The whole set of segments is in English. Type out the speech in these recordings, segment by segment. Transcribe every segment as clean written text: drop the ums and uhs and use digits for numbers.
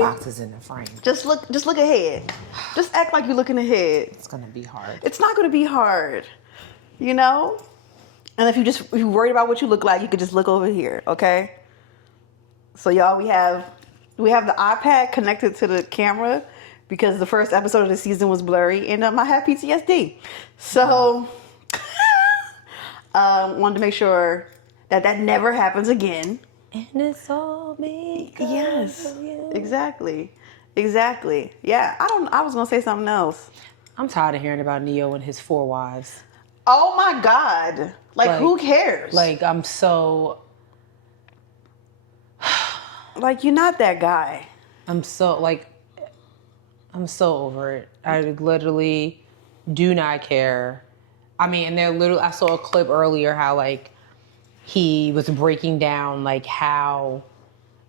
boxes in the frame. Just look ahead. Just act like you're looking ahead. It's gonna be hard. It's not gonna be hard, you know. And if you're worried about what you look like, you could just look over here, okay? So y'all, we have the iPad connected to the camera because the first episode of the season was blurry, and I have PTSD. So wanted to make sure that never happens again. And it's all because of you. Exactly. Yeah, I was gonna say something else. I'm tired of hearing about Neo and his 4 wives. Oh my God! Like who cares? Like I'm so. Like you're not that guy. I'm so over it. I literally do not care. I mean, and I saw a clip earlier how like he was breaking down like how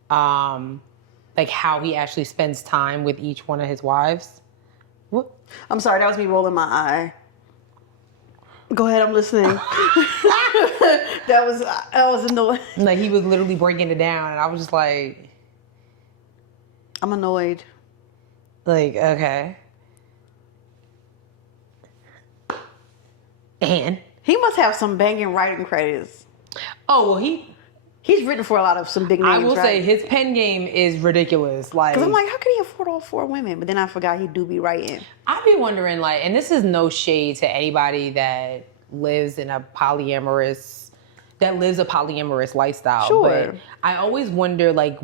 he actually spends time with each one of his wives. What? I'm sorry, that was me rolling my eye. Go ahead, I'm listening. that was annoying. Like he was literally breaking it down, and I was just like, I'm annoyed. Like, okay. And he must have some banging writing credits. Oh, well, he's written for a lot of some big names. I will say his pen game is ridiculous. Like, because I'm like, how could he afford all 4 women? But then I forgot he do be writing. I be wondering, like, and this is no shade to anybody that lives a polyamorous lifestyle. Sure. But I always wonder, like,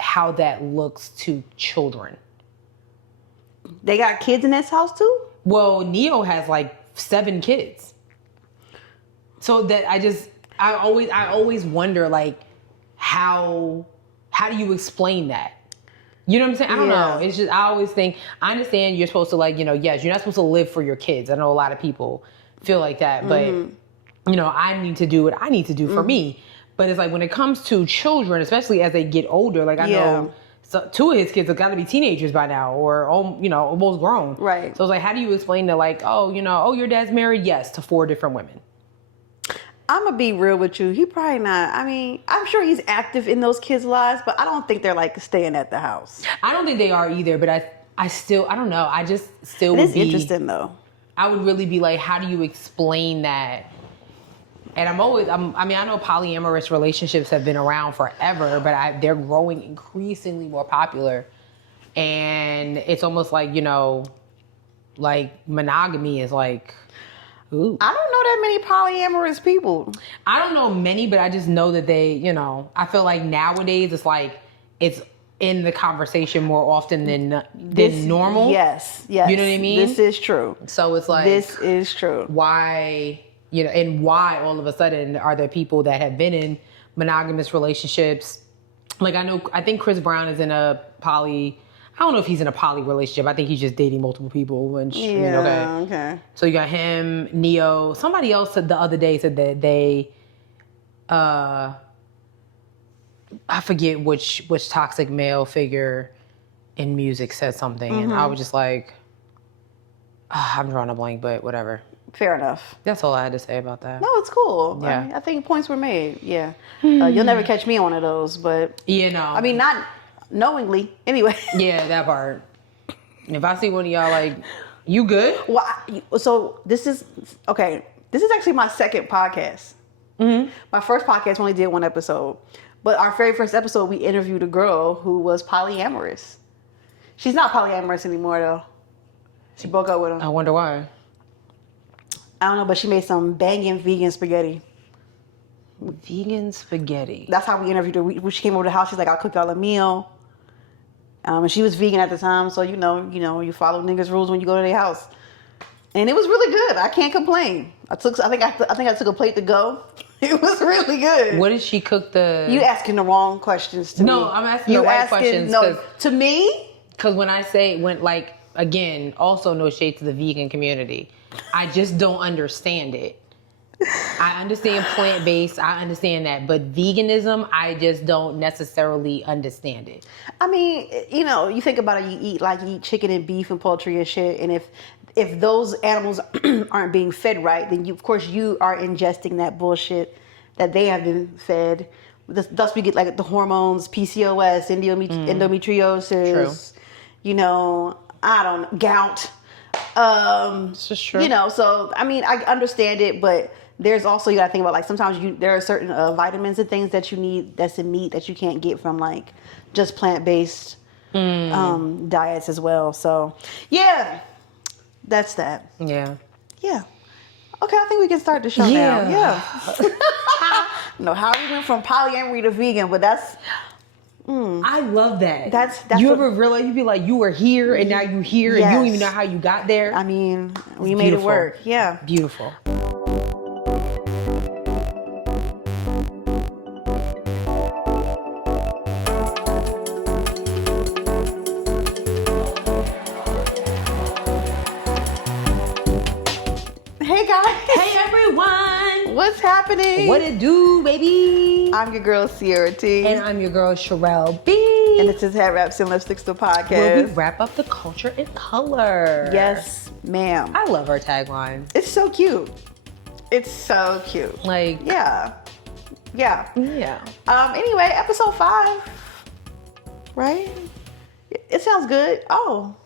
how that looks to children. They got kids in this house too? Well, Neo has like 7 kids. So that I always wonder, like, how do you explain that? You know what I'm saying? I don't know. It's just, I always think, I understand you're supposed to, like, you know, yes, you're not supposed to live for your kids. I know a lot of people feel like that, but you know, I need to do what I need to do for me. But it's like when it comes to children, especially as they get older, like I know 2 of his kids have got to be teenagers by now, or you know, almost grown. Right. So it's like, how do you explain that? Like, your dad's married, yes, to 4 different women. I'm gonna be real with you. He probably not. I mean, I'm sure he's active in those kids' lives, but I don't think they're like staying at the house. I don't think they are either. But I still, I don't know. I just still. It is interesting though. I would really be like, how do you explain that? And I know polyamorous relationships have been around forever, but they're growing increasingly more popular. And it's almost like, you know, like monogamy is like, ooh. I don't know that many polyamorous people. I don't know many, but I just know that they, you know, I feel like nowadays it's like, it's in the conversation more often than normal. Yes. You know what I mean? This is true. So it's like, this is true. Why, you know, and why all of a sudden are there people that have been in monogamous relationships? Like I think Chris Brown is in a poly. I don't know if he's in a poly relationship. I think he's just dating multiple people. And okay. So you got him, Neo. Somebody else said the other day said that they, I forget which toxic male figure in music said something, and I was just like, I'm drawing a blank, but whatever. Fair enough. That's all I had to say about that. No, it's cool. Yeah. I think points were made. Yeah. You'll never catch me on one of those, but I mean, not knowingly. Anyway. Yeah, that part. If I see one of y'all like, you good? Well, so this is okay. This is actually my second podcast. My first podcast only did 1 episode, but our very first episode we interviewed a girl who was polyamorous. She's not polyamorous anymore though. She broke up with him. I wonder why. I don't know, but she made some banging vegan spaghetti. Vegan spaghetti. That's how we interviewed her. When she came over to the house, she's like, I'll cook y'all a meal. And she was vegan at the time, so you know, you follow niggas' rules when you go to their house. And it was really good. I can't complain. I think I took a plate to go. It was really good. What did she cook You asking the wrong questions to me. No, I'm asking the right questions. No, to me? Because again, also no shade to the vegan community. I just don't understand it. I understand plant-based, I understand that, but veganism, I just don't necessarily understand it. I mean, you know, you think about it, you eat chicken and beef and poultry and shit, and if those animals aren't being fed right, then of course you are ingesting that bullshit that they have been fed. thus we get like the hormones, PCOS, endometriosis. True. Gout. This is true. So I mean, I understand it, but there's also, you gotta think about, like, sometimes there are certain vitamins and things that you need that's in meat that you can't get from like just plant-based diets as well. So yeah, that's that. Yeah. Okay, I think we can start the show now. Yeah. How we went from polyamory to vegan, but that's. I love that. That's you ever realize you be like, you were here and now you're here and you don't even know how you got there? I mean, we made it work. Yeah. Beautiful. Hey guys. Hey everyone. What's happening? What it do, baby? I'm your girl Sierra T. And I'm your girl Sherelle B. And this is Headwraps and Lipsticks, the podcast. Where we wrap up the culture in color. Yes, ma'am. I love our tagline. It's so cute. It's so cute. Like, yeah. Yeah. Anyway, episode 5. Right? It sounds good. Oh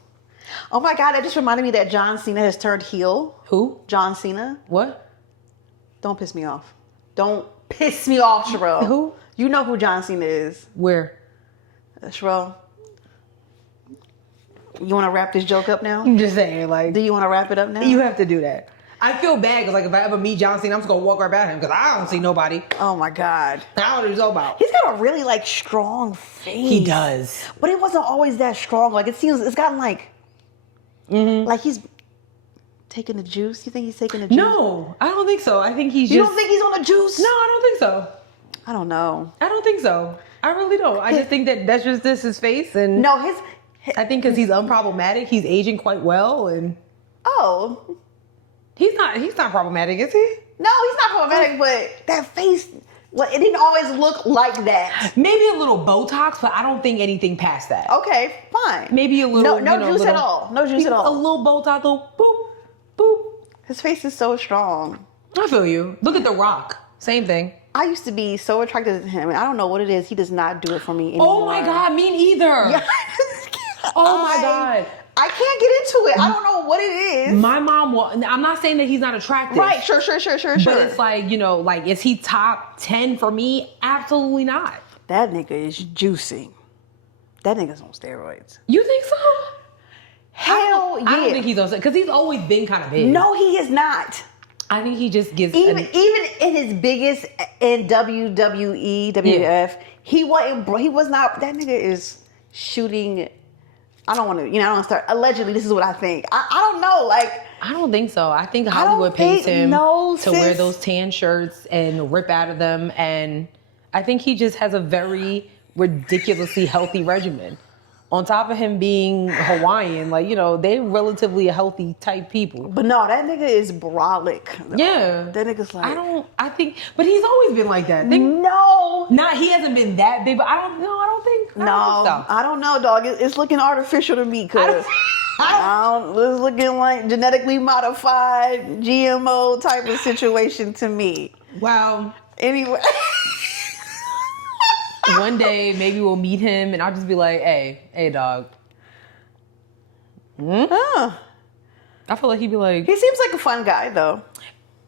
my God, that just reminded me that John Cena has turned heel. Who? John Cena. What? Don't piss me off. Don't piss me off, Sherelle. Who? You know who John Cena is. Where? Sherelle. You want to wrap this joke up now? I'm just saying, like. Do you want to wrap it up now? You have to do that. I feel bad because, like, if I ever meet John Cena, I'm just going to walk right by him because I don't see nobody. Oh my God. I don't know what he's all about. He's got a really, like, strong face. He does. But it wasn't always that strong. Like, it's gotten like, like he's taking the juice. You think he's taking the juice? No, I don't think so. I think he's You don't think he's on the juice? No, I don't think so. I don't know. I don't think so. I really don't. I just think that that's just his face. And No, I think because he's unproblematic, he's aging quite well. And oh. he's not problematic, is he? No, he's not problematic, but that face, well, it didn't always look like that. Maybe a little Botox, but I don't think anything past that. Okay, fine. Maybe a little, no juice at all. No juice at all. A little Botox, little boop, boop. His face is so strong. I feel you. Look at The Rock. Same thing. I used to be so attracted to him, and I don't know what it is. He does not do it for me anymore. Oh my God, me neither. Yeah. Oh my God. I can't get into it. I don't know what it is. My mom I'm not saying that he's not attractive. Right, sure. But it's like, like, is he top 10 for me? Absolutely not. That nigga is juicing. That nigga's on steroids. You think so? Hell yeah. I don't think he's on, because he's always been kind of big. No, he is not. I think he just gives... Even in his biggest in WWE, WWF, he was not... That nigga is shooting... I don't want to start... Allegedly, this is what I think. I don't know, like... I don't think so. I think Hollywood pays him to wear those tan shirts and rip out of them. And I think he just has a very ridiculously healthy regimen. On top of him being Hawaiian, like, they're relatively healthy type people. But no, that nigga is brolic. Yeah. That nigga's like... but he's always been like that. No. He hasn't been that big, but I don't think. I don't know, dog. It's looking artificial to me, cause it's looking like genetically modified GMO type of situation to me. Wow. Anyway. One day, maybe we'll meet him and I'll just be like, hey, dog. I feel like he'd be like... He seems like a fun guy, though.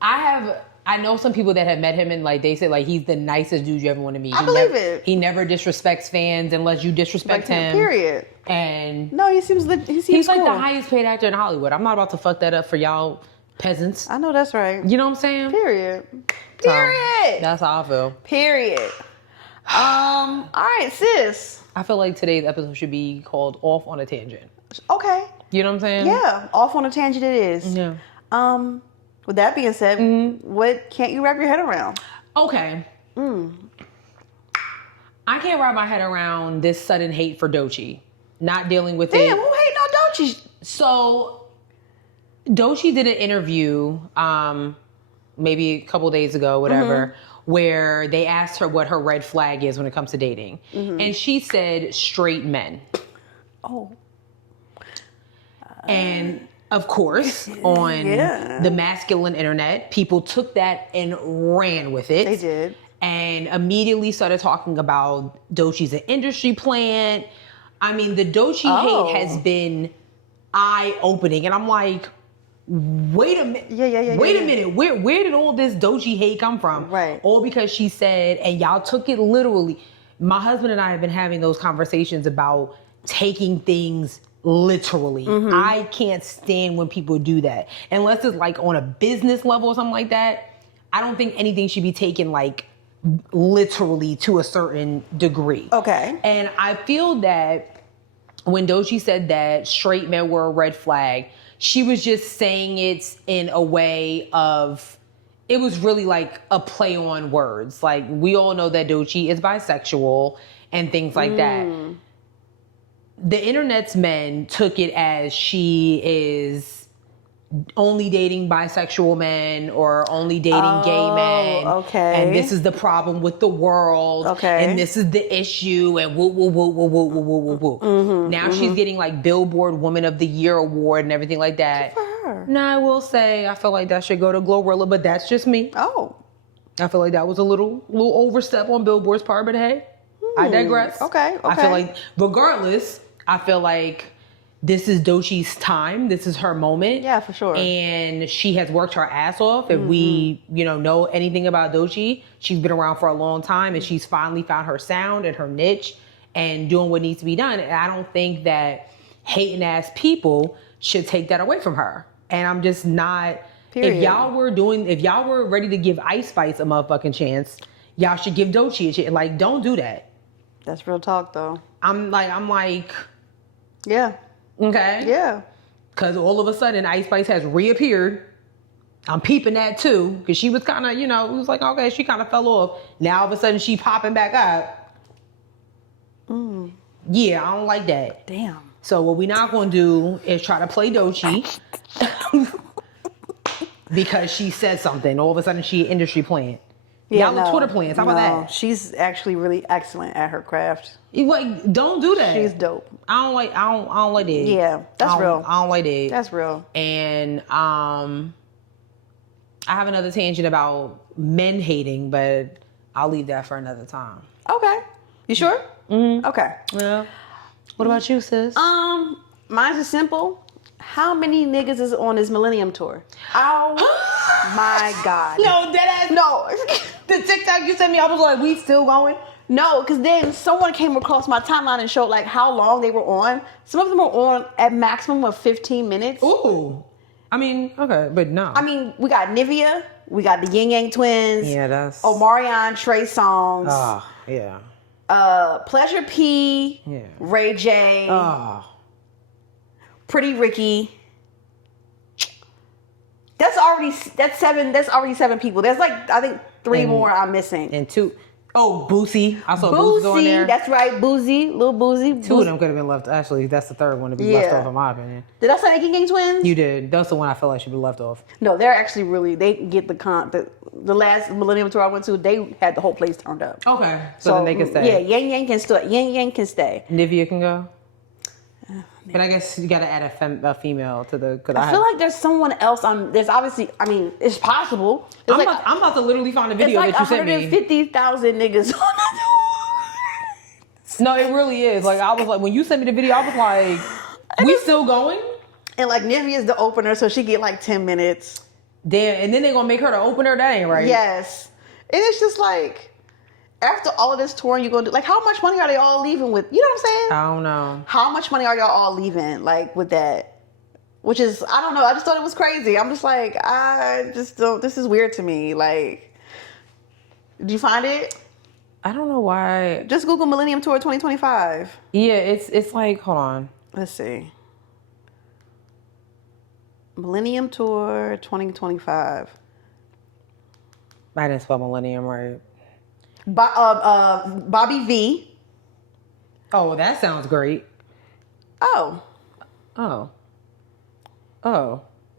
I know some people that have met him and, like, they say, like, he's the nicest dude you ever want to meet. I believe it. He never disrespects fans unless you disrespect him. Period. And... No, he seems he's cool. like the highest paid actor in Hollywood. I'm not about to fuck that up for y'all peasants. I know that's right. You know what I'm saying? Period. So, that's how I feel. Period. All right, sis. I feel like today's episode should be called Off on a Tangent. Okay. You know what I'm saying? Yeah, off on a tangent it is. Yeah. With that being said, what can't you wrap your head around? Okay. I can't wrap my head around this sudden hate for Doechii. Not dealing with it. Damn, who hating on Doechii? So, Doechii did an interview, maybe a couple days ago, whatever, where they asked her what her red flag is when it comes to dating. And she said straight men. Oh. And of course, on the masculine internet, people took that and ran with it. They did. and immediately started talking about Doechie's an industry plant. I mean, the Doechie hate has been eye-opening, and I'm like, wait a minute. Wait a minute. Where did all this Doechie hate come from? Right. All because she said, and y'all took it literally. My husband and I have been having those conversations about taking things literally. I can't stand when people do that. Unless it's like on a business level or something like that. I don't think anything should be taken like literally to a certain degree. Okay. And I feel that when Doechie said that straight men were a red flag, she was just saying it in a way of, it was really like a play on words. Like, we all know that Doechie is bisexual and things like that. The internet's men took it as she is only dating bisexual men or only dating gay men. Okay. And this is the problem with the world. Okay. And this is the issue. And woo, woo, woo, woo, woo, woo, woo, woo, woo. Now she's getting like Billboard Woman of the Year award and everything like that. Good for her. Now, I will say, I feel like that should go to Glorilla, but that's just me. Oh. I feel like that was a little overstep on Billboard's part, but hey, I digress. Okay. I feel like, regardless, I feel like this is Doechie's time. This is her moment. Yeah, for sure. And she has worked her ass off. If we, know anything about Doechie, she's been around for a long time and she's finally found her sound and her niche and doing what needs to be done. And I don't think that hating ass people should take that away from her. And I'm just not. Period. If y'all were ready to give Ice Spice a motherfucking chance, y'all should give Doechie a chance. Like, don't do that. That's real talk, though. I'm like, Yeah. okay. Yeah. Because all of a sudden, Ice Spice has reappeared. I'm peeping that too. Because she was kind of, it was like, okay, she kind of fell off. Now all of a sudden, she popping back up. Yeah, I don't like that. Damn. So what we're not going to do is try to play Doechie. Because she said something. All of a sudden, she an industry plant. Yeah, y'all Twitter plants. How about that? She's actually really excellent at her craft. Like, don't do that. She's dope. I don't like that. Yeah, that's real. I don't like that. That's real. And I have another tangent about men hating, but I'll leave that for another time. Okay. You sure? Mm-hmm. Okay. Yeah. What about you, sis? Mine's is simple. How many niggas is on this Millennium Tour? Oh my God. No, deadass. No. The TikTok you sent me, I was like, we still going? No, because then someone came across my timeline and showed like how long they were on. Some of them were on at maximum of 15 minutes. Ooh. I mean, okay, but no. I mean, we got Nivea, we got the Yin Yang Twins. Yeah, that's... Omarion, Trey Songz. Oh, yeah. Pleasure P. Yeah. Ray J. Oh. Pretty Ricky. That's already seven people. There's like, I think three more I'm missing. And two. Oh, Boosie. I saw Boosie on there. That's right. Boosie. Little Boosie. Two of them could have been left. Actually, that's the third one to be left off, in my opinion. Did I say the Gang Twins? You did. That's the one I feel like should be left off. No, they're actually really, they get the last Millennium Tour I went to, they had the whole place turned up. Okay. So then they can stay. Yeah, Yang Yang can stay. Yang Yang can stay. Nivea can go? But I guess you got to add a female to the... I feel like there's someone else on... There's obviously... I mean, it's possible. I'm about to literally find a video that you sent me. It's like 150,000 niggas on the tour. No, it really is. Like, I was like... When you sent me the video, I was like... We still going? And like, Nivea's the opener, so she get like 10 minutes. Damn. And then they're going to make her the opener? That ain't right. Yes. And it's just like... After all of this touring, you're going to do... Like, how much money are they all leaving with? You know what I'm saying? I don't know. How much money are y'all all leaving, like, with that? Which is... I don't know. I just thought it was crazy. I'm just like, I just don't... This is weird to me. Like... Did you find it? I don't know why. Just Google Millennium Tour 2025. Yeah, it's like... Hold on. Let's see. Millennium Tour 2025. I didn't spell millennium right. Bobby V. Oh, that sounds great. Oh.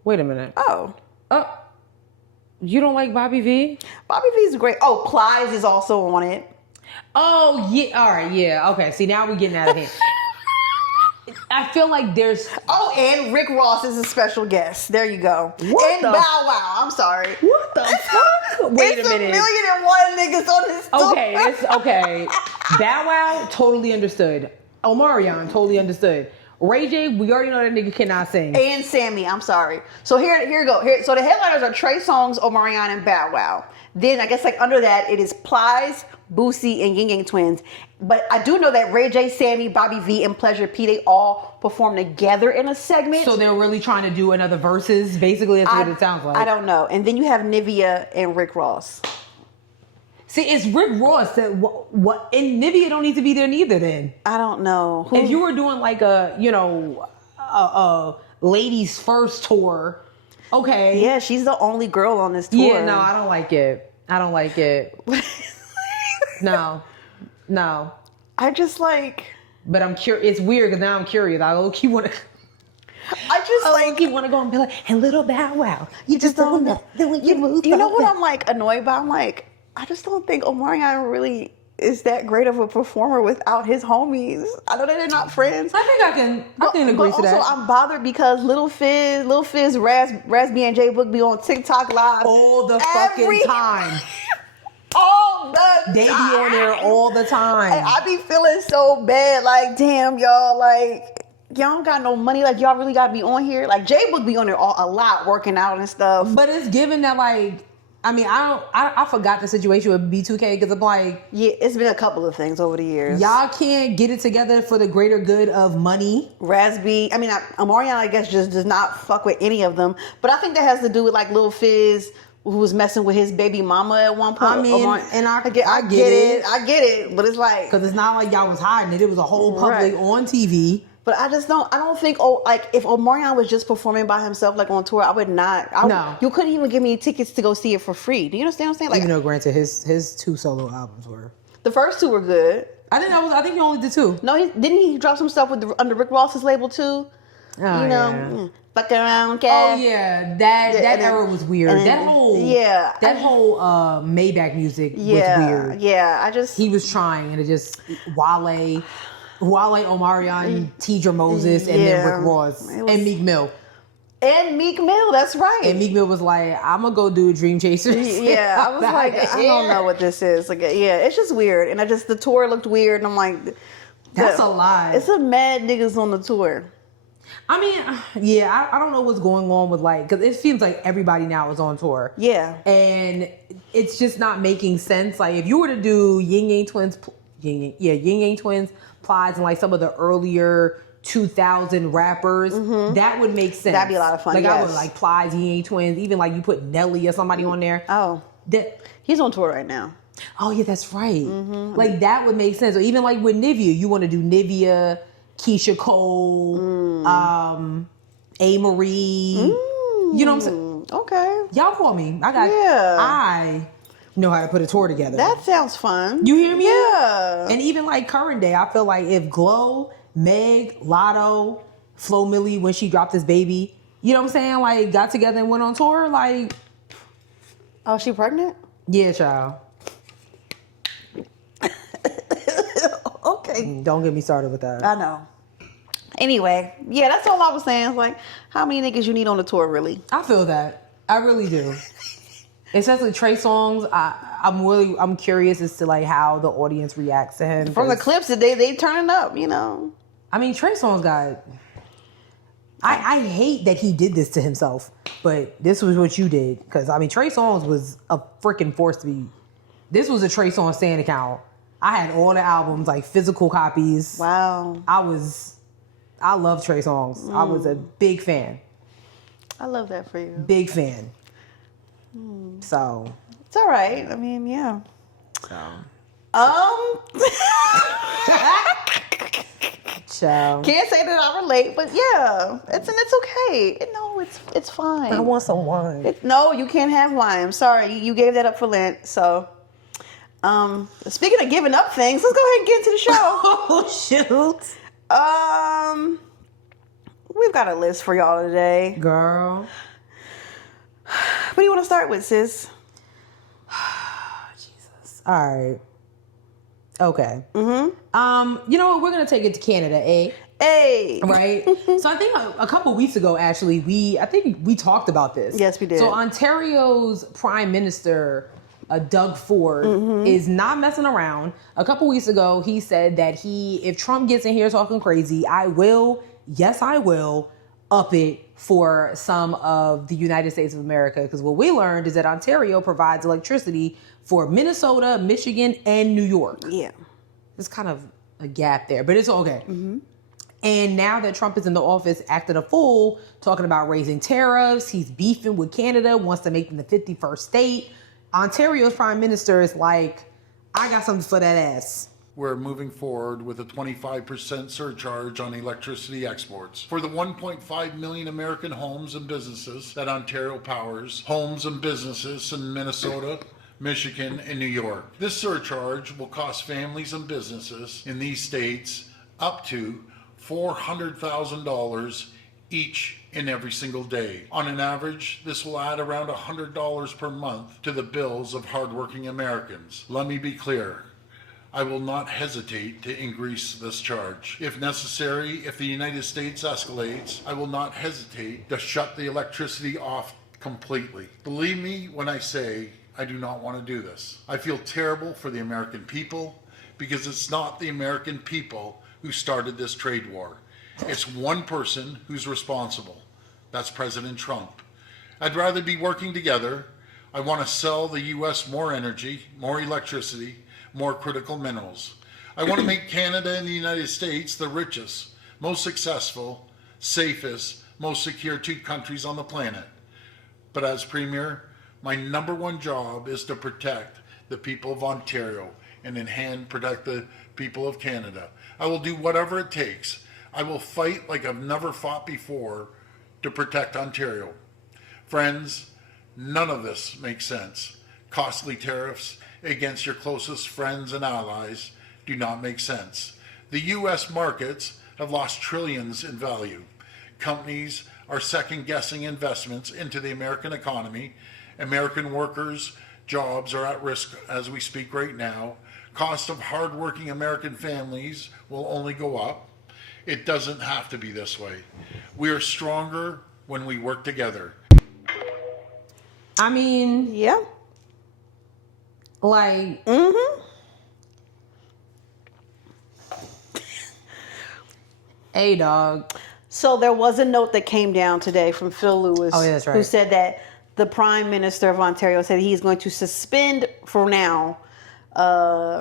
Wait a minute. Oh. You don't like Bobby V? Bobby V's great. Oh, Plies is also on it. Oh, yeah. All right, yeah. Okay, see, now we're getting out of hand. I feel like there's... Oh, and Rick Ross is a special guest. There you go. What and the- Bow Wow. I'm sorry. What the fuck? Wait a minute. It's 1,000,001 niggas on this tour. Okay, okay. Bow Wow, totally understood. Omarion, totally understood. Ray J, we already know that nigga cannot sing. And Sammy, I'm sorry. So here you go. So the headliners are Trey Songz, Omarion, and Bow Wow. Then I guess like under that it is Plies, Boosie, and Ying Yang Twins. But I do know that Ray J, Sammy, Bobby V, and Pleasure P, they all perform together in a segment. So they're really trying to do another verses. Basically, that's what it sounds like. I don't know. And then you have Nivea and Rick Ross. See, it's Rick Ross that what and Nivea don't need to be there neither. Then I don't know. if you were doing like a ladies first tour, okay. Yeah, she's the only girl on this tour. Yeah, no, I don't like it. I don't like it. No. I just like. But I'm curious. It's weird because now I'm curious. I low key want to. I just like. You want to go and be like, and little Bow Wow, you just don't know. You know what I'm like annoyed by? I'm like, I just don't think Omarion really is that great of a performer without his homies. I know that they're not friends. I think I can agree to that. Also, I'm bothered because Lil Fizz, Raspy, and J Book be on TikTok live all the fucking time. All the They be time. on there all the time. And I be feeling so bad. Like, damn, y'all, like, y'all don't got no money. Like, y'all really got to be on here. Like, J Book be on there a lot, working out and stuff. But it's given that, like, I mean, I forgot the situation with B2K because I'm like, Yeah, it's been a couple of things over the years. y'all can't get it together for the greater good of money. Raspy, Omarion, I guess, just does not fuck with any of them. But I think that has to do with, like, Lil Fizz, who was messing with his baby mama at one point. I mean, and I get it, but it's like, because it's not like y'all was hiding it. It was a whole public Right. on TV. but I don't think, if Omarion was just performing by himself, like on tour, I would not. No. You couldn't even give me tickets to go see it for free. Do you understand what I'm saying? Like, Even though, granted, his 2 solo albums were. the first 2 were good. I think he only did 2. No, didn't he drop some stuff under Rick Ross's label too? Oh, You know, yeah. Fuck around, Oh cat. yeah, that and then- era was weird. and then- That whole Maybach music was weird. Yeah, I just He was trying, and it just Wale, Omarion, Tidra Moses, and then Rick Ross It was- and Meek Mill. and Meek Mill. That's right. And Meek Mill was like, "I'm gonna go do Dream Chasers." Yeah, I was like, I don't know what this is. Like, yeah, it's just weird. And the tour looked weird. And I'm like, That's a lie. It's a mad niggas on the tour. I mean, yeah, I don't know what's going on with because it seems like everybody now is on tour. Yeah. And it's just not making sense. Like if you were to do Ying Yang Twins, Plies, and like some of the earlier 2000 rappers, that would make sense. That'd be a lot of fun. Like yes. I would like Plies, Ying Yang Twins, even like you put Nelly or somebody on there. Oh, he's on tour right now. Oh yeah, that's right. Like that would make sense. Or even like with Nivea, you want to do Nivea, Keisha Cole, A. Marie. You know what I'm saying? Okay. Y'all call me. I know how to put a tour together. That sounds fun. You hear me? Yeah. And even like current day, I feel like if Glow, Meg, Lotto, Flo Milli, when she dropped this baby, you know what I'm saying? Like got together and went on tour. Like, Oh, she pregnant? yeah, child. Okay. Don't get me started with that. I know. Anyway, yeah, that's all I was saying. It's like, how many niggas you need on the tour, really? I feel that. I really do. Especially Trey Songz. I'm curious as to like how the audience reacts to him. From the clips that they turning up, you know. I mean, Trey Songz got. I hate that he did this to himself, but this was what you did. Because I mean, Trey Songz was a freaking force to be. This was a Trey Songz fan account. I had all the albums, like physical copies. Wow. I love Trey Songz. I was a big fan. I love that for you. Big fan. So. It's all right. I mean, yeah. Ciao. Can't say that I relate, but yeah, it's okay. No, it's fine. I want some wine. No, you can't have wine. I'm sorry, you gave that up for Lent. So, speaking of giving up things, let's go ahead and get into the show. Oh shoot! We've got a list for y'all today. Girl, what do you want to start with, sis? Jesus. All right. Okay. You know what? We're gonna take it to Canada, eh? Hey. Right? So I think a couple weeks ago, actually, I think we talked about this. Yes, we did. So Ontario's Prime Minister, Doug Ford, is not messing around. A couple weeks ago, he said that if Trump gets in here talking crazy, I will up it for some of the United States of America. Because what we learned is that Ontario provides electricity for Minnesota, Michigan, and New York. Yeah. There's kind of a gap there, but it's okay. And now that Trump is in the office acting a fool, talking about raising tariffs, he's beefing with Canada, wants to make them the 51st state. Ontario's prime minister is like, I got something for that ass. We're moving forward with a 25% surcharge on electricity exports. For the 1.5 million American homes and businesses that Ontario powers, homes and businesses in Minnesota, Michigan, and New York. This surcharge will cost families and businesses in these states up to $400,000 each and every single day. On an average, this will add around $100 per month to the bills of hardworking Americans. Let me be clear. I will not hesitate to increase this charge. If necessary, if the United States escalates, I will not hesitate to shut the electricity off completely. Believe me when I say I do not want to do this. I feel terrible for the American people because it's not the American people who started this trade war. It's one person who's responsible. That's President Trump. I'd rather be working together. I want to sell the U.S. more energy, more electricity, more critical minerals. I want to make Canada and the United States the richest, most successful, safest, most secure two countries on the planet. But as Premier, my number one job is to protect the people of Ontario and in hand protect the people of Canada. I will do whatever it takes. I will fight like I've never fought before to protect Ontario. Friends, none of this makes sense. Costly tariffs against your closest friends and allies do not make sense. The U.S. markets have lost trillions in value. Companies are second-guessing investments into the American economy. American workers' jobs are at risk as we speak right now. Cost of hardworking American families will only go up. It doesn't have to be this way. We are stronger when we work together. I mean, Yeah. like, hey, dog. So there was a note that came down today from Phil Lewis, Oh, yeah, that's right. who said that the Prime Minister of Ontario said he's going to suspend for now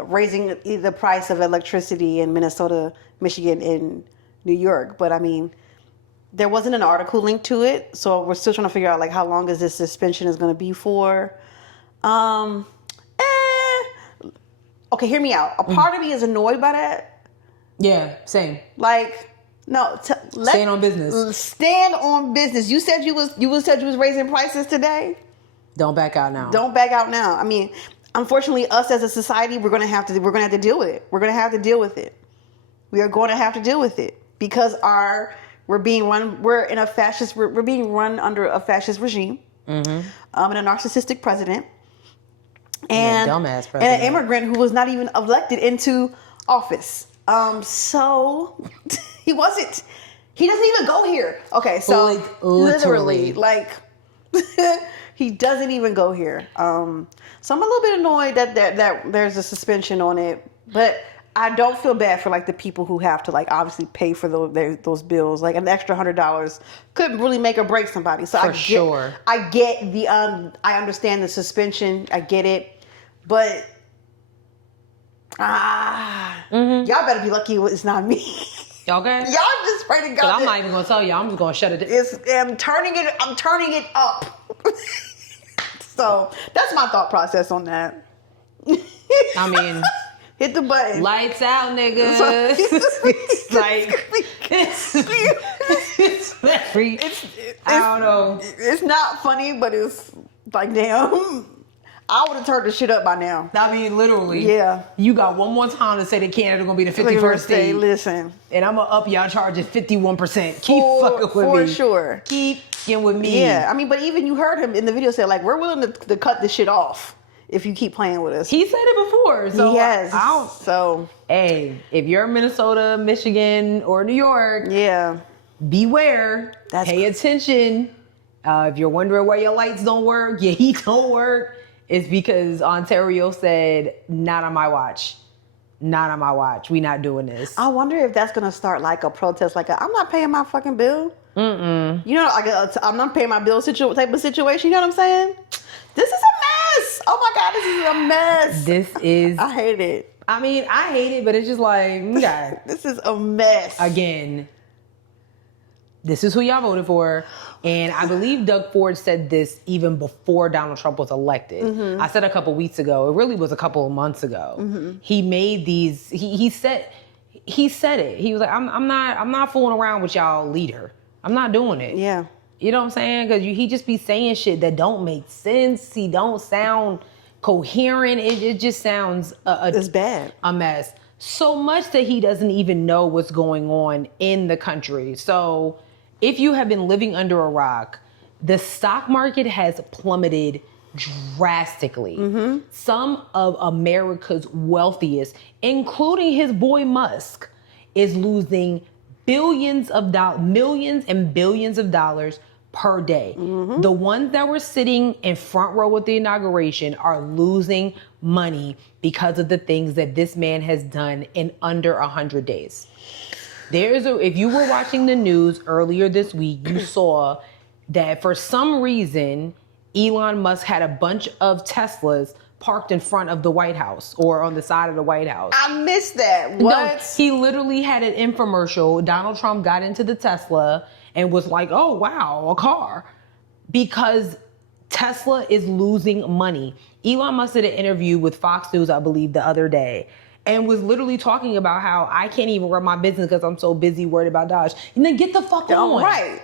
raising the price of electricity in Minnesota, Michigan, and New York. But I mean, there wasn't an article linked to it, so we're still trying to figure out like how long is this suspension is going to be for. Okay, hear me out. A part of me is annoyed by that. Yeah, same. Like, no, Stand on business. Stand on business. You said you was raising prices today. Don't back out now. Don't back out now. I mean, unfortunately, us as a society, we're gonna have to deal with it. We're gonna have to deal with it. We are going to have to deal with it because we're being run under a fascist regime, and a narcissistic president, and dumbass president, and an immigrant who was not even elected into office. So he wasn't. He doesn't even go here. Okay, so Like, literally, like he doesn't even go here. So I'm a little bit annoyed that there's a suspension on it, but I don't feel bad for like the people who have to like obviously pay for those bills. Like an extra $100 could really make or break somebody. So I get the I understand the suspension. I get it, but y'all better be lucky it's not me. Okay. Y'all just pray to God. I'm not even gonna tell y'all. I'm just gonna shut it. I'm turning it up. So that's my thought process on that. I mean, hit the button. Lights out, nigga. It's very. I don't know. It's not funny, but it's like, damn. I would have turned the shit up by now. I mean, literally. Yeah. You got one more time to say that Canada gonna be the 51st state. Listen. And I'm gonna up y'all charges 51%. Keep fucking with me. For sure. Keep fucking with me. Yeah. I mean, but even you heard him in the video say, like, we're willing to cut this shit off if you keep playing with us. He said it before. So yes. I don't. So Hey, if you're in Minnesota, Michigan, or New York, yeah, beware. Pay attention. If you're wondering why your lights don't work, your heat don't work, it's because Ontario said, not on my watch. Not on my watch. We not doing this. I wonder if that's gonna start like a protest, like I'm not paying my fucking bill. You know, like I'm not paying my bill type of situation. You know what I'm saying? This is a mess. Oh my God, this is a mess. This is. I hate it. I mean, I hate it, but it's just like, God. This is a mess. Again, this is who y'all voted for. And I believe Doug Ford said this even before Donald Trump was elected. I said a couple weeks ago. It really was a couple of months ago. He made these. He said it. He was like, I'm not fooling around with y'all leader. I'm not doing it. Yeah. You know what I'm saying? Because he just be saying shit that don't make sense. He don't sound coherent. It just sounds It's bad. A mess. So much that he doesn't even know what's going on in the country. So if you have been living under a rock, the stock market has plummeted drastically. Some of America's wealthiest, including his boy Musk, is losing millions and billions of dollars per day. The ones that were sitting in front row with the inauguration are losing money because of the things that this man has done in under 100 days. If you were watching the news earlier this week, you saw that for some reason, Elon Musk had a bunch of Teslas parked in front of the White House or on the side of the White House. I missed that. What? No, he literally had an infomercial. Donald Trump got into the Tesla and was like, oh, wow, a car. Because Tesla is losing money. Elon Musk did an interview with Fox News, I believe, the other day, and was literally talking about how I can't even run my business because I'm so busy worried about Dodge. And then get the fuck on. Right.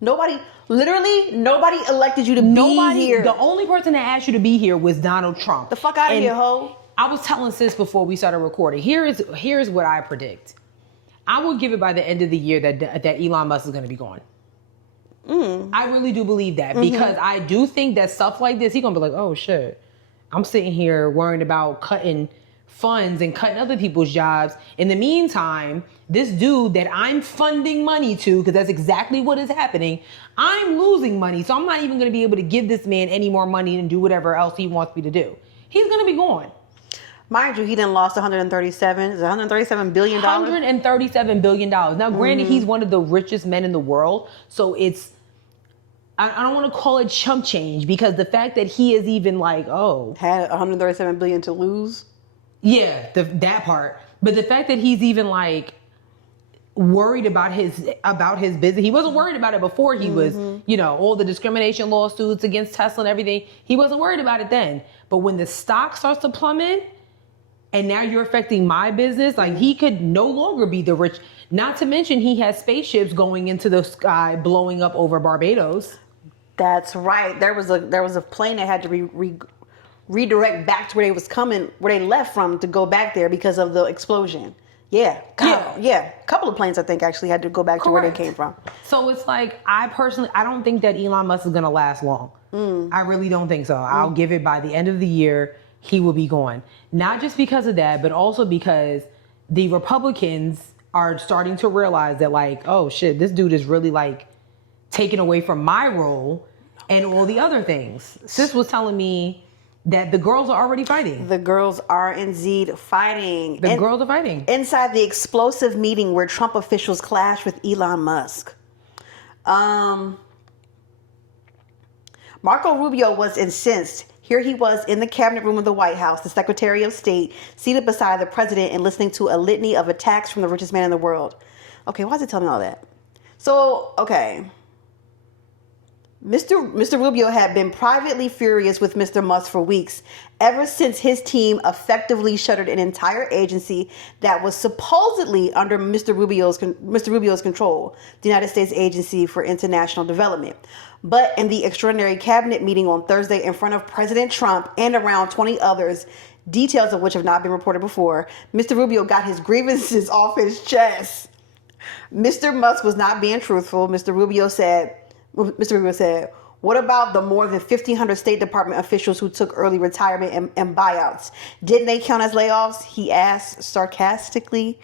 Nobody elected you to be here. The only person that asked you to be here was Donald Trump. The fuck out of here, ho. I was telling sis before we started recording. Here's what I predict. I will give it by the end of the year that Elon Musk is going to be gone. I really do believe that because I do think that stuff like this, he's going to be like, oh shit, I'm sitting here worrying about cutting funds and cutting other people's jobs. In the meantime, this dude that I'm funding money to, because that's exactly what is happening, I'm losing money. So I'm not even going to be able to give this man any more money and do whatever else he wants me to do. He's going to be gone. Mind you, he done lost $137 billion. $137 billion. Now, granted, he's one of the richest men in the world. So I don't want to call it chump change because the fact that he is even like, had $137 billion to lose. Yeah, that part. But the fact that he's even like worried about his business. He wasn't worried about it before he was, all the discrimination lawsuits against Tesla and everything. He wasn't worried about it then. But when the stock starts to plummet and now you're affecting my business, like he could no longer be the rich. Not to mention he has spaceships going into the sky, blowing up over Barbados. That's right. There was a plane that had to redirect back to where they left from to go back there because of the explosion. Yeah. A couple of planes I think actually had to go back to where they came from. So it's like, I don't think that Elon Musk is going to last long. I really don't think so. I'll give it by the end of the year, he will be gone. Not just because of that, but also because the Republicans are starting to realize that like, oh shit, this dude is really like taken away from my role and all the other things. Sis was telling me that the girls are already fighting. The girls are indeed fighting. The girls are fighting. Inside the explosive meeting where Trump officials clashed with Elon Musk. Marco Rubio was incensed. Here he was in the cabinet room of the White House, the Secretary of State, seated beside the president and listening to a litany of attacks from the richest man in the world. Okay, why is it telling me all that? So, okay. Mr. Rubio had been privately furious with Mr. Musk for weeks, ever since his team effectively shuttered an entire agency that was supposedly under Mr. Rubio's control, the United States Agency for International Development. But in the extraordinary cabinet meeting on Thursday in front of President Trump and around 20 others, details of which have not been reported before, Mr. Rubio got his grievances off his chest. Mr. Musk was not being truthful. Mr. Rubio said, What about the more than 1,500 State Department officials who took early retirement and buyouts? Didn't they count as layoffs? He asked sarcastically.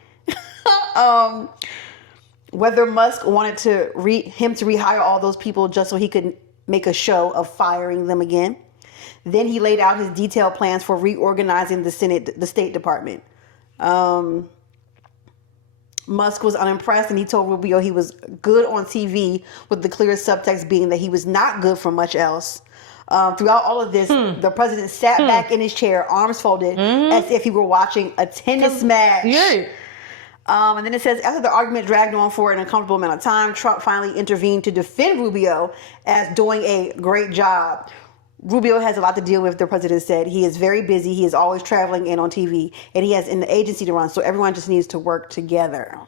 Whether Musk wanted him to rehire all those people just so he could make a show of firing them again. Then he laid out his detailed plans for reorganizing the State Department. Musk was unimpressed, and he told Rubio he was good on TV, with the clear subtext being that he was not good for much else. Throughout all of this, the president sat back in his chair, arms folded, as if he were watching a tennis match. Yeah. And then it says, after the argument dragged on for an uncomfortable amount of time, Trump finally intervened to defend Rubio as doing a great job. Rubio has a lot to deal with, the president said. He is very busy. He is always traveling and on TV. And he has an agency to run. So everyone just needs to work together.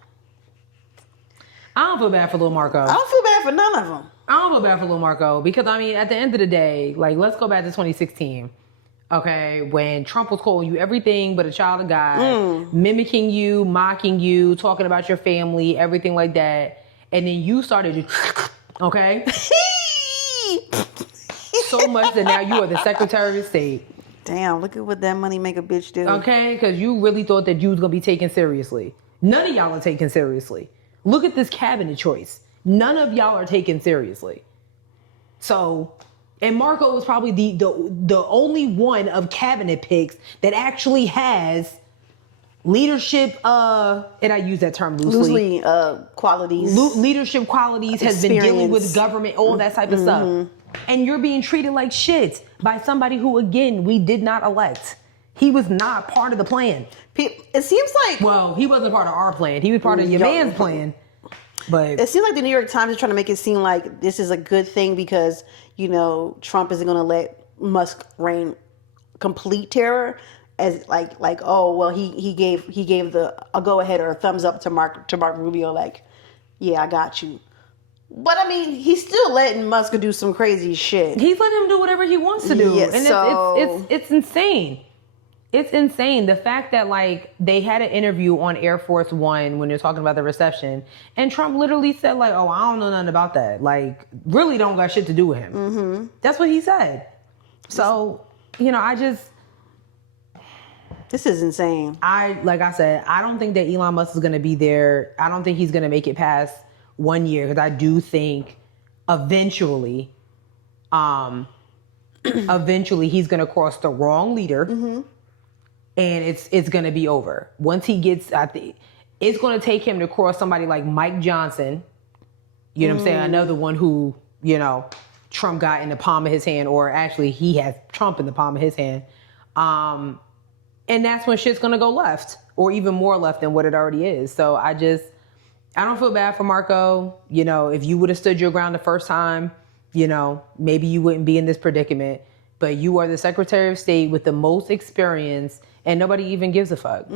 I don't feel bad for Lil Marco. I don't feel bad for none of them. I don't feel bad for Lil Marco because, I mean, at the end of the day, like, let's go back to 2016. Okay, when Trump was calling you everything but a child of God, mimicking you, mocking you, talking about your family, everything like that. And then you started to, okay? So much that now you are the Secretary of State. Damn, look at what that money make a bitch do. Okay, because you really thought that you was going to be taken seriously. None of y'all are taken seriously. Look at this cabinet choice. None of y'all are taken seriously. So, and Marco was probably the only one of cabinet picks that actually has leadership, and I use that term loosely. Qualities. Leadership qualities, has been dealing with government, all that type of stuff. And you're being treated like shit by somebody who, again, we did not elect. He was not part of the plan. It seems like... Well, he wasn't part of our plan. He was part of your man's plan. But it seems like the New York Times is trying to make it seem like this is a good thing because, you know, Trump isn't going to let Musk reign complete terror. As like oh well, he gave a go ahead or a thumbs up to Mark Rubio, like, yeah, I got you. But I mean, he's still letting Musk do some crazy shit. He's letting him do whatever he wants to do, and so... it's insane. It's insane. The fact that, like, they had an interview on Air Force One when they're talking about the reception, and Trump literally said, like, oh, I don't know nothing about that. Like, really don't got shit to do with him. That's what he said. So, you know, this is insane. Like I said, I don't think that Elon Musk is going to be there. I don't think he's going to make it past 1 year, because I do think eventually he's going to cross the wrong leader. And it's going to be over. Once he gets, I think, it's going to take him to cross somebody like Mike Johnson. You know what I'm saying? Another one who, you know, Trump got in the palm of his hand, or actually he has Trump in the palm of his hand. And that's when shit's going to go left, or even more left than what it already is. So I don't feel bad for Marco. You know, if you would have stood your ground the first time, you know, maybe you wouldn't be in this predicament. But you are the Secretary of State with the most experience, and nobody even gives a fuck.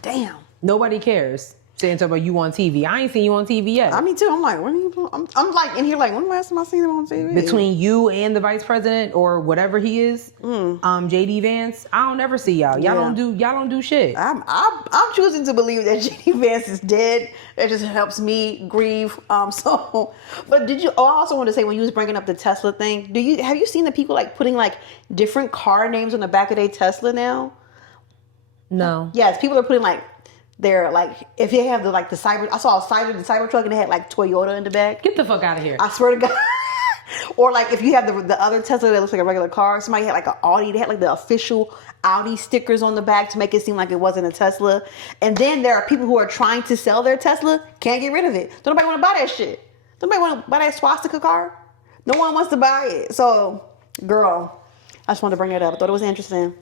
Damn. Nobody cares. Saying talking about you on TV. I ain't seen you on TV yet. I mean, too. I'm like, when are you? I'm like in here like, when the last time I seen him on TV? Between you and the vice president or whatever he is, JD Vance, I don't ever see y'all. Y'all don't do shit. I'm choosing to believe that JD Vance is dead. That just helps me grieve. But did you? Oh, I also want to say, when you was bringing up the Tesla thing, have you seen the people like putting like different car names on the back of their Tesla now? No. Yes, people are putting like. They're like, if they have the Cyber, I saw the Cybertruck and they had like Toyota in the back. Get the fuck out of here. I swear to God. Or like if you have the other Tesla that looks like a regular car, somebody had like an Audi, they had like the official Audi stickers on the back to make it seem like it wasn't a Tesla. And then there are people who are trying to sell their Tesla, can't get rid of it. Don't nobody want to buy that shit. Don't nobody want to buy that swastika car. No one wants to buy it. So, girl, I just wanted to bring it up. I thought it was interesting.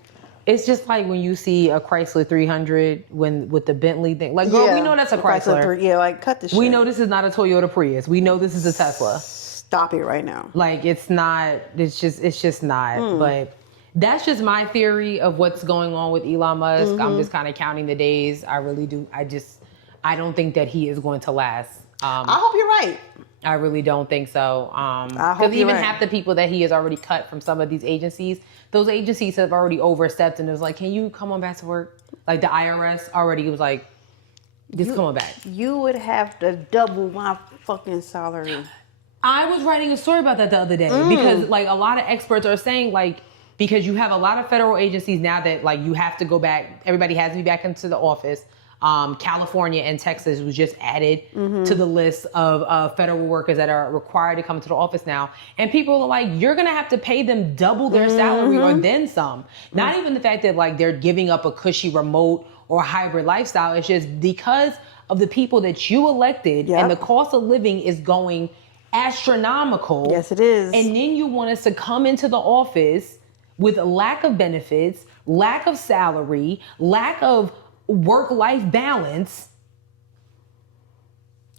It's just like when you see a Chrysler 300 with the Bentley thing. Like, girl, we know that's a Chrysler. Like, cut this shit. We know this is not a Toyota Prius. We know this is a Tesla. Stop it right now. Like, it's just not. But that's just my theory of what's going on with Elon Musk. I'm just kind of counting the days. I really do. I don't think that he is going to last. I hope you're right. I really don't think so. Because even half the people that he has already cut from some of these agencies, those agencies have already overstepped, and it was like, can you come on back to work? Like the IRS already was like, just come on back. You would have to double my fucking salary. I was writing a story about that the other day because like a lot of experts are saying like, because you have a lot of federal agencies now that like you have to go back, everybody has to be back into the office. California and Texas was just added to the list of federal workers that are required to come to the office now. And people are like, you're going to have to pay them double their salary or then some. Not even the fact that like they're giving up a cushy remote or hybrid lifestyle. It's just because of the people that you elected and the cost of living is going astronomical. Yes, it is. And then you want us to come into the office with a lack of benefits, lack of salary, lack of work-life balance.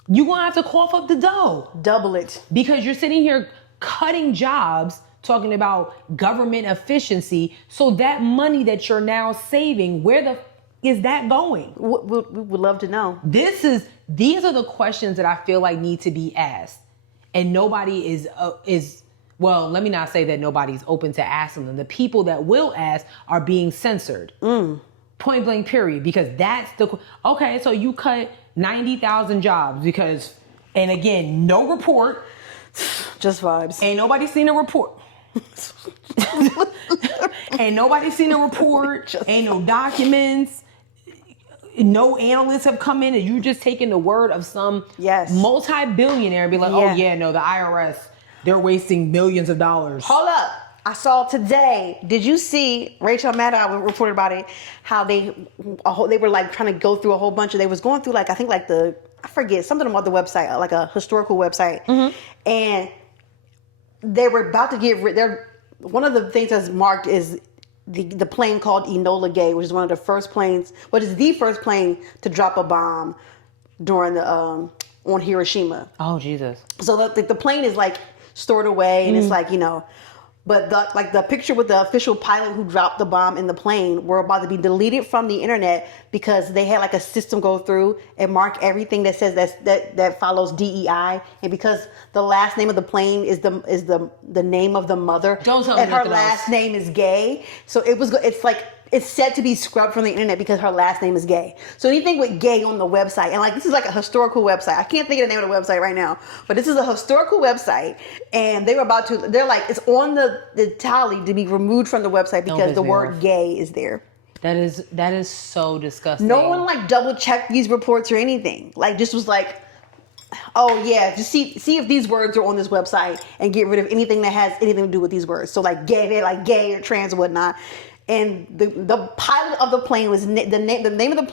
You're going to have to cough up the dough. Double it. Because you're sitting here cutting jobs, talking about government efficiency. So that money that you're now saving, where the is that going? We would love to know. These are the questions that I feel like need to be asked. And nobody is well, let me not say that nobody's open to asking them. The people that will ask are being censored. Point blank period. Because that's okay, so you cut 90,000 jobs because, and again, no report. Just vibes. Ain't nobody seen a report. Ain't nobody seen a report. Ain't no documents. No analysts have come in and you just taking the word of some multi-billionaire and be like, oh yeah, no, the IRS, they're wasting millions of dollars. Hold up. I saw today. Did you see Rachel Maddow reported about it? How they were like trying to go through a whole bunch of. They was going through like I think like I forget something about the website, like a historical website, and they were about to get rid. One of the things that's marked is the plane called Enola Gay, which is one of the first planes. What is the first plane to drop a bomb during the on Hiroshima? Oh Jesus! So the plane is like stored away, and it's like but the picture with the official pilot who dropped the bomb in the plane were about to be deleted from the internet because they had like a system go through and mark everything that says that follows DEI, and because the last name of the plane is the name of the mother. Don't tell me and her last name is Gay, so it's said to be scrubbed from the internet because her last name is Gay. So anything with Gay on the website, and like this is like a historical website. I can't think of the name of the website right now, but this is a historical website, and they're like, it's on the tally to be removed from the website because the word gay is there. That is so disgusting. No one like double checked these reports or anything. Like just was like, oh yeah, just see if these words are on this website and get rid of anything that has anything to do with these words. So like gay, they're like gay or trans or whatnot. And the pilot of the plane was the name of the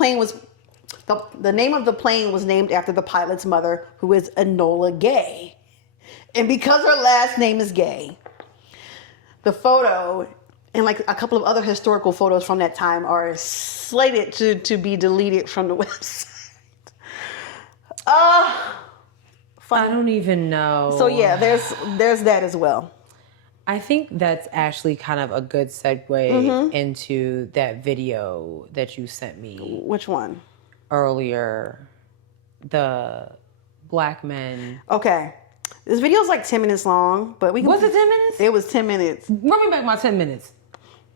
plane was named after the pilot's mother, who is Enola Gay. And because her last name is Gay, the photo and like a couple of other historical photos from that time are slated to be deleted from the website. I don't even know. So yeah, there's that as well. I think that's actually kind of a good segue into that video that you sent me. Which one? Earlier. The black men. Okay. This video is like 10 minutes long, but Was it 10 minutes? It was 10 minutes. Run me back my 10 minutes.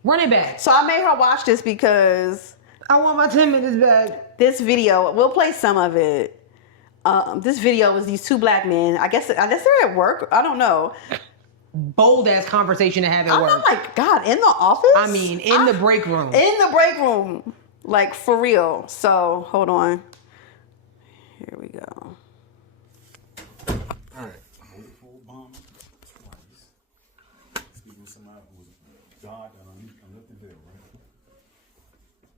Run it back. So I made her watch this because I want my 10 minutes back. This video, we'll play some of it. This video was these two black men. I guess they're at work. I don't know. Bold ass conversation to have at work. Oh my God, in the office? I mean, in the break room. In the break room. Like, for real. So, hold on. Here we go. All right. Full bomb twice. Speaking of somebody who was God and unlifted veil, right?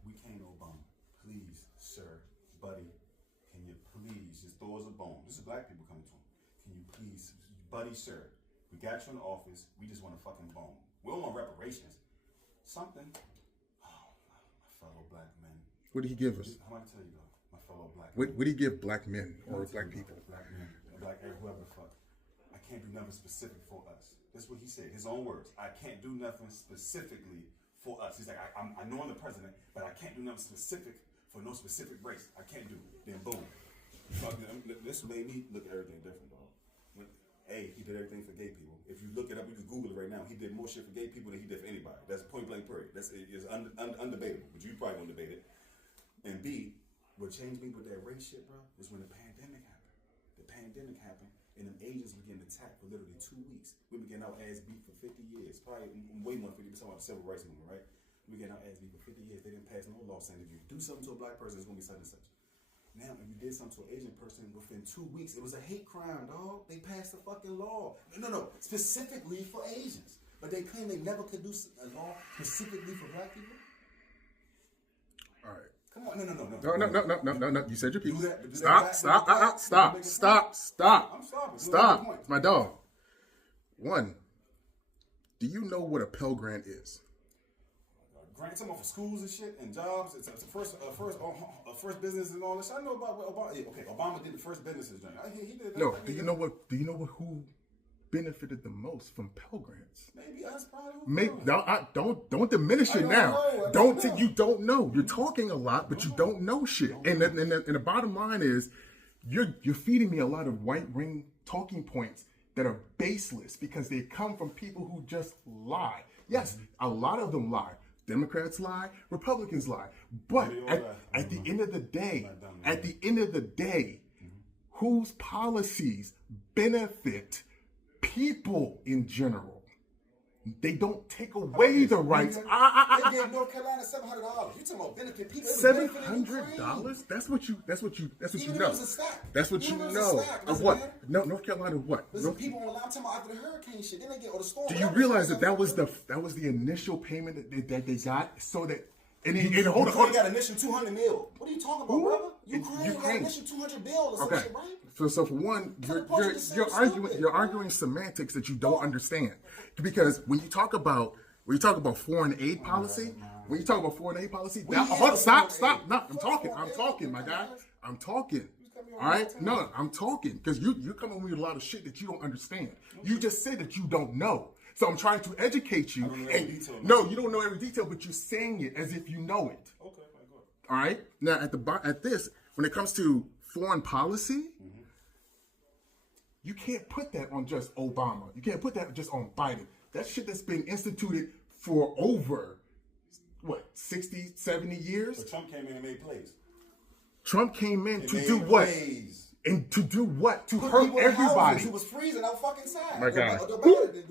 We can't Obama. Please, sir, buddy, can you please just throw us a bone? This is black people coming to him. Can you please, buddy, sir? We got you in the office. We just want a fucking bone. We don't want reparations. Something. Oh, my fellow black men. What did he give us? How am I to tell you though? My fellow black men. What did he give black men or black people? Black men. Black whoever the fuck. I can't do nothing specific for us. That's what he said. His own words. I can't do nothing specifically for us. He's like, I know I'm the president, but I can't do nothing specific for no specific race. I can't do it. Then boom. This made me look at everything different, dog. He did everything for gay people. If you look it up, you can Google it right now. He did more shit for gay people than he did for anybody. That's point blank period. That's it's undebatable, but you probably don't debate it. And B, what changed me with that race shit, bro, was when the pandemic happened. The pandemic happened, And them agents were getting attacked for literally 2 weeks. We been getting our ass beat for 50 years. Probably way more than 50. We're talking about the civil rights movement, right? We getting our ass beat for 50 years. They didn't pass no law saying if you do something to a black person, it's going to be such and such. Now, if you did something to an Asian person within 2 weeks, it was a hate crime, dog. They passed the fucking law. No. Specifically for Asians. But they claim they never could do a law specifically for black people. All right. Come on, No. You said your piece. Stop. Stop. I'm stopping. Stop. It's my dog. One, do you know what a Pell Grant is? Grants them for schools and shit and jobs. It's the first business and all this. I know about Obama. Yeah, okay, Obama did the first businesses. He did that. No. Do you know what who benefited the most from Pell Grants? Maybe us, probably. Maybe don't diminish it now. You don't know. You're talking a lot, but you don't know shit. And the bottom line is, you're feeding me a lot of white ring talking points that are baseless because they come from people who just lie. Yes, a lot of them lie. Democrats lie, Republicans lie. But at the end of the day, whose policies benefit people in general? They don't take away the rights. They gave North Carolina $700. You talking about benefit people? $700? That's what you know. That's what you know. Of what? No, North Carolina what? Listen, people online talking about after the hurricane shit. Then they get all the storm. Do you realize that was the initial payment that they got so that hold on. Ukraine got initial $200 million. What are you talking about, brother? Ukraine got initial $200 billion or some shit, right? So for one, you're arguing semantics that you don't understand, because when you talk about foreign aid policy, stop. No, I'm talking, my guy. I'm talking. All right, no, I'm talking because you're coming with a lot of shit that you don't understand. You just said that you don't know. So I'm trying to educate you. No, you don't know every detail, but you're saying it as if you know it. Okay, go ahead. All right. Now at this, when it comes to foreign policy, you can't put that on just Obama. You can't put that just on Biden. That shit that's been instituted for over 60, 70 years. But Trump came in and made plays. Trump came in to do what? And to do what? To hurt everybody. Who was freezing out fucking side. My God. Who did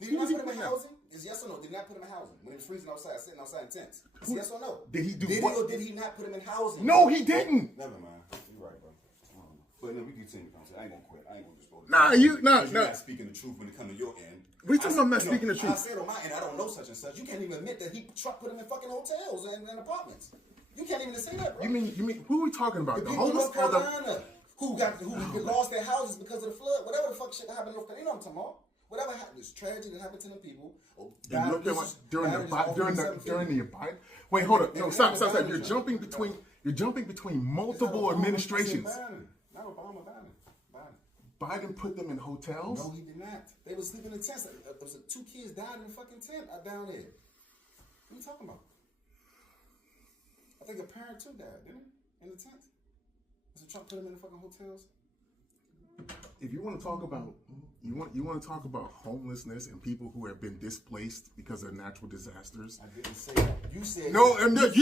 he not put him in housing? Is yes or no? Did not put him in housing when he was freezing outside, sitting outside in tents? Is yes or no? Did he do what? what? Or did he not put him in housing? No, he didn't. Never mind. You're right, bro. But no, we continue. I ain't gonna quit. I ain't gonna just go. You're not speaking the truth when it comes to your end. What are you talking about? I'm not speaking the truth. I said on my end, I don't know such and such. You can't even admit that Trump put him in fucking hotels and apartments. You can't even say that, bro. You mean who are we talking about? The people in North Carolina who lost their houses because of the flood, whatever the fuck shit that happened in North Carolina. You know what I'm talking about? Whatever happened, this tragedy that happened to them people. During the Biden. Wait, hold up. No, stop. You're jumping between multiple administrations. Not Obama, Biden. Biden put them in hotels? No, he did not. They were sleeping in tents. Two kids died in a fucking tent down there. What are you talking about? I think a parent too died, didn't he? In the tent. So Trump put them in the fucking hotels. If you want to talk about homelessness and people who have been displaced because of natural disasters. I didn't say that. You said no,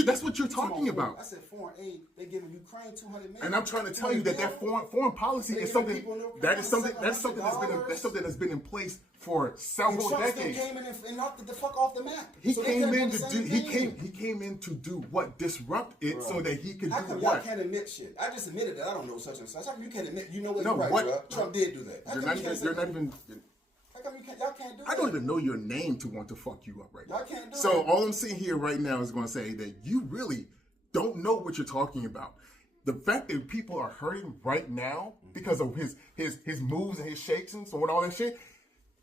that's what you're talking about. I said foreign aid. They giving Ukraine $200 million. And I'm trying to tell you that foreign policy is something that's something that's been in place for several decades. Came in and knocked the fuck off the map. He came in to do what? Disrupt it so that he could do what? Y'all can't admit shit. I just admitted that I don't know such and such. How come you can't admit you know what? No, right, Trump did do that. You're not even. How come y'all can't do that? I don't even know your name to want to fuck you up right now. Y'all can't do so all I'm saying here right now is going to say that you really don't know what you're talking about. The fact that people are hurting right now because of his moves and his shakes and so all that shit,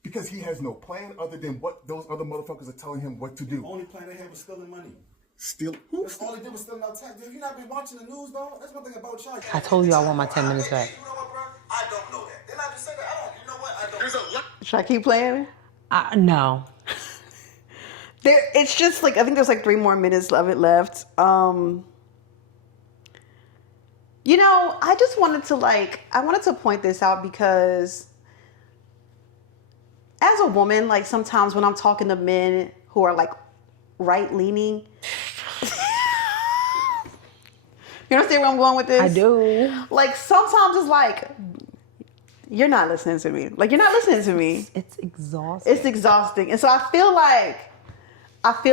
because he has no plan other than what those other motherfuckers are telling him what to do. The only plan they had was stealing money. Who? All they did was stealing our tax. Have you not been watching the news, dog? That's one thing about y'all. I told you I want my 10 minutes back. You know what, bro? I don't know that. Didn't I just say that? You know what? I don't. There's a lot. Should I keep playing? No. It's just like I think there's like 3 more minutes of it left. You know, I just wanted to point this out because as a woman, like sometimes when I'm talking to men who are like right leaning, you understand where I'm going with this? I do. Like sometimes it's like you're not listening to me. Like, you're not listening to me. It's exhausting. It's exhausting. And so I feel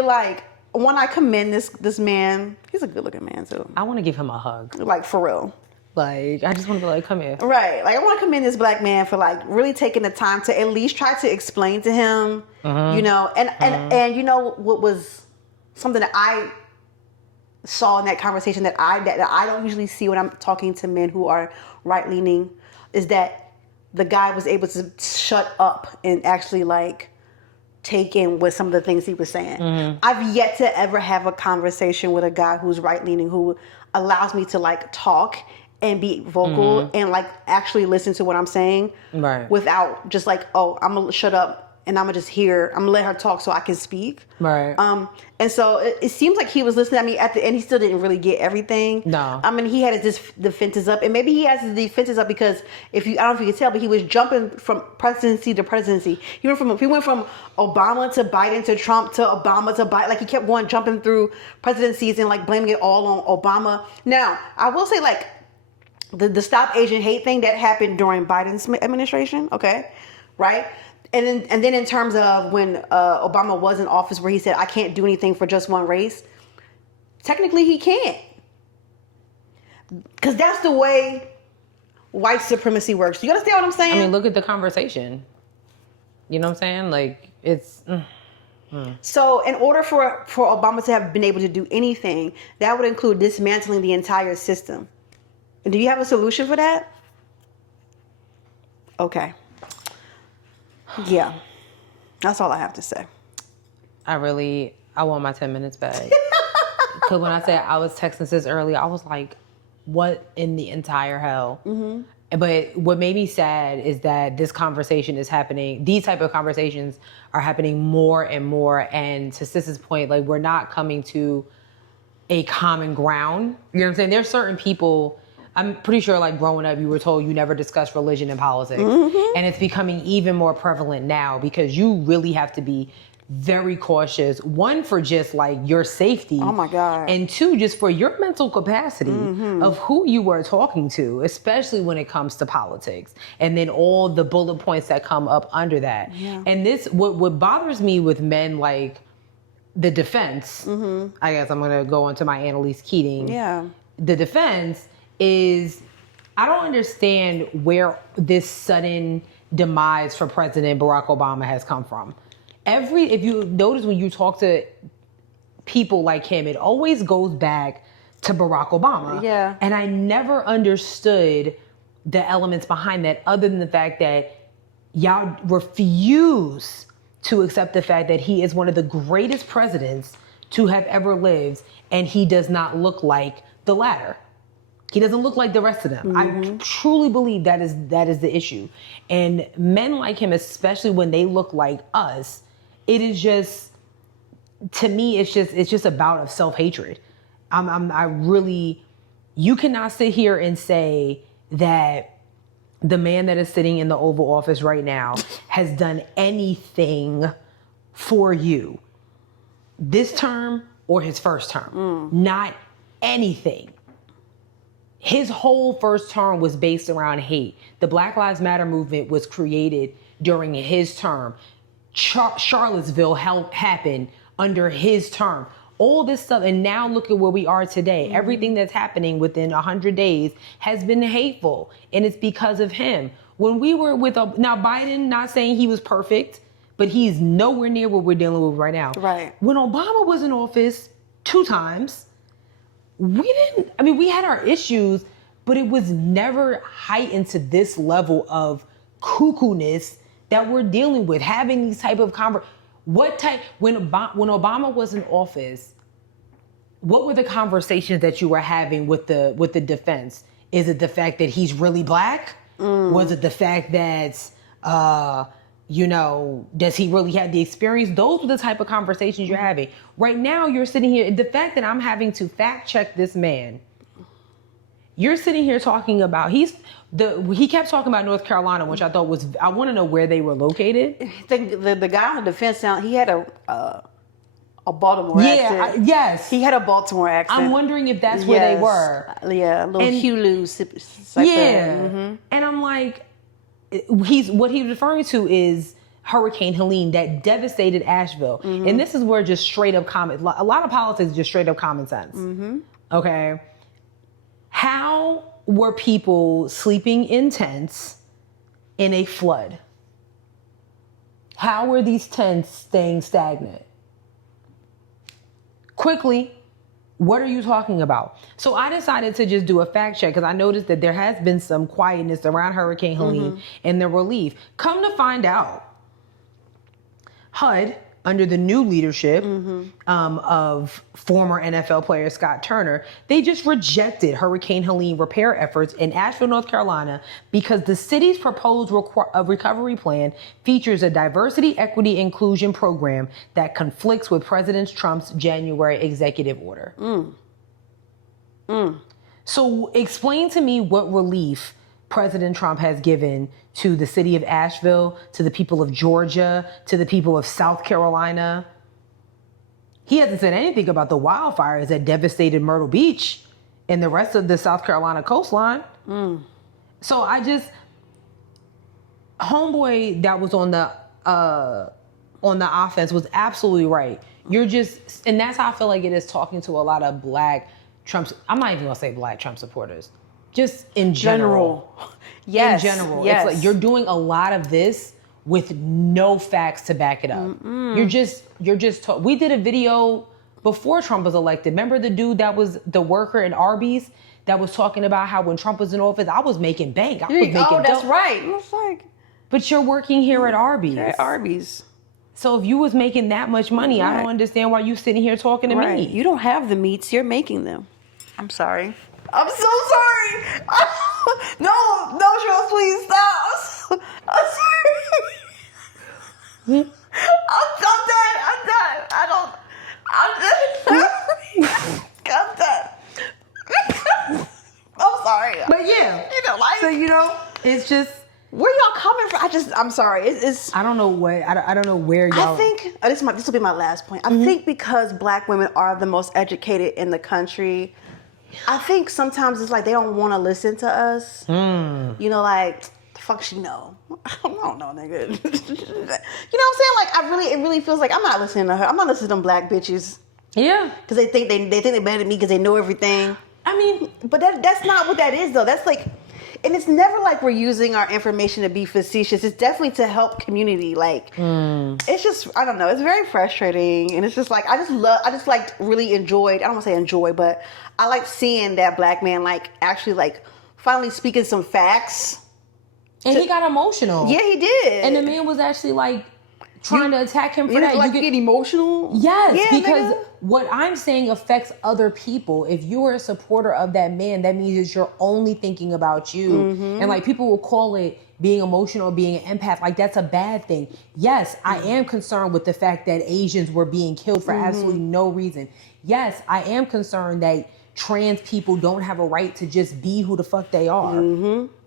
like when I commend this man, he's a good looking man too. I want to give him a hug. Like, for real. Like, I just want to be like, come here. Right. Like, I want to commend this black man for like really taking the time to at least try to explain to him, you know, and you know what was something that I saw in that conversation that I don't usually see when I'm talking to men who are right leaning, is that the guy was able to shut up and actually like take in what some of the things he was saying. I've yet to ever have a conversation with a guy who's right leaning who allows me to like talk and be vocal and like actually listen to what I'm saying, right, without just like, oh, I'm gonna shut up and I'm gonna just hear, I'm gonna let her talk so I can speak. Right. And so it seems like he was listening. I mean, at the end, he still didn't really get everything. No. I mean, he had his defenses up, and maybe he has his defenses up because I don't know if you can tell, but he was jumping from presidency to presidency. He went from Obama to Biden to Trump to Obama to Biden. Like, he kept jumping through presidencies and like blaming it all on Obama. Now, I will say, like, the Stop Asian Hate thing that happened during Biden's administration, okay, right? And then in terms of when Obama was in office, where he said, I can't do anything for just one race, technically he can't. Because that's the way white supremacy works. You understand what I'm saying? I mean, look at the conversation. You know what I'm saying? Like, it's... So in order for Obama to have been able to do anything, that would include dismantling the entire system. Do you have a solution for that? Okay. Yeah. That's all I have to say. I want my 10 minutes back. Because when I said I was texting sis earlier, I was like, what in the entire hell? But what made me sad is that this conversation is happening. These type of conversations are happening more and more. And to sis's point, like, we're not coming to a common ground. You know what I'm saying? There's certain people... I'm pretty sure, like, growing up, you were told you never discuss religion and politics. And it's becoming even more prevalent now because you really have to be very cautious. One, for just, like, your safety. Oh, my God. And two, just for your mental capacity of who you were talking to, especially when it comes to politics. And then all the bullet points that come up under that. Yeah. And this, what bothers me with men like the defense, I guess I'm going to go into my Annalise Keating. Yeah. The defense is, I don't understand where this sudden demise for President Barack Obama has come from. If you notice when you talk to people like him, it always goes back to Barack Obama. Yeah. And I never understood the elements behind that, other than the fact that y'all refuse to accept the fact that he is one of the greatest presidents to have ever lived, and he does not look like the latter. He doesn't look like the rest of them. I truly believe that is the issue. And men like him, especially when they look like us, it is just, to me, it's just about of self-hatred. You cannot sit here and say that the man that is sitting in the Oval Office right now has done anything for you this term or his first term. Not anything. His whole first term was based around hate. The Black Lives Matter movement was created during his term. Charlottesville happened under his term. All this stuff, and now look at where we are today. Everything that's happening within 100 days has been hateful, and it's because of him. When we were now Biden, not saying he was perfect, but he's nowhere near what we're dealing with right now. Right. When Obama was in office 2 times, we had our issues, but it was never heightened to this level of cuckoo-ness that we're dealing with, having these type of when Obama was in office, what were the conversations that you were having with the defense? Is it the fact that he's really black? Was it the fact that, does he really have the experience? Those were the type of conversations you're having. Right now, you're sitting here, the fact that I'm having to fact check this man, you're sitting here talking about, he kept talking about North Carolina, which I thought was, I want to know where they were located. The guy on the defense, he had a Baltimore accent. Yes. He had a Baltimore accent. I'm wondering if that's where they were. Yeah, a little Hulu. Yeah. And I'm like, what he's referring to is Hurricane Helene that devastated Asheville. And this is where just straight up a lot of politics is just straight up common sense. Okay. How were people sleeping in tents in a flood? How were these tents staying stagnant? Quickly, what are you talking about? So I decided to just do a fact check because I noticed that there has been some quietness around Hurricane Helene and the relief. Come to find out, HUD, under the new leadership of former NFL player Scott Turner, they just rejected Hurricane Helene repair efforts in Asheville, North Carolina, because the city's proposed recovery plan features a diversity, equity, inclusion program that conflicts with President Trump's January executive order. So explain to me what relief President Trump has given to the city of Asheville, to the people of Georgia, to the people of South Carolina. He hasn't said anything about the wildfires that devastated Myrtle Beach and the rest of the South Carolina coastline. So homeboy that was on the offense was absolutely right. And that's how I feel like it is talking to a lot of black Trump. I'm not even gonna say black Trump supporters. Just in general. Yes. In general. Yes. It's like you're doing a lot of this with no facts to back it up. You're just we did a video before Trump was elected. Remember the dude that was the worker at Arby's that was talking about how when Trump was in office, I was making bank. I was making that's dope. right. I was like, But you're working here at Arby's. at Arby's. So if you was making that much money, I don't understand why you sitting here talking to me. You don't have the meats, you're making them. I'm sorry. I'm so sorry. No, Charles, please stop. I'm sorry. I'm done. I'm done. I'm sorry. But yeah. So, It's just, where y'all coming from? I'm sorry. It's I don't know I don't know where y'all. I think this will be my last point. I think because black women are the most educated in the country, I think sometimes it's like they don't want to listen to us. Like, the fuck she know? I don't know, nigga. You know what I'm saying? Like, it really feels like I'm not listening to her. I'm not listening to them black bitches. Yeah. Because they think they're better than me because they know everything. I mean, but that's not what that is, though. That's like, and it's never like we're using our information to be facetious. It's definitely to help community. Like, it's just, I don't know. It's very frustrating. And it's just like, I just like really enjoyed, I don't want to say enjoy, but I like seeing that black man like actually like finally speaking some facts. And he got emotional. Yeah, he did. And the man was actually like trying to attack him for that. Like you get emotional? Yes, Yeah, because nigga. what I'm saying affects other people. If you are a supporter of that man, that means that you're only thinking about you. And like people will call it being emotional, being an empath. Like that's a bad thing. Yes, I am concerned with the fact that Asians were being killed for absolutely no reason. Yes, I am concerned that trans people don't have a right to just be who the fuck they are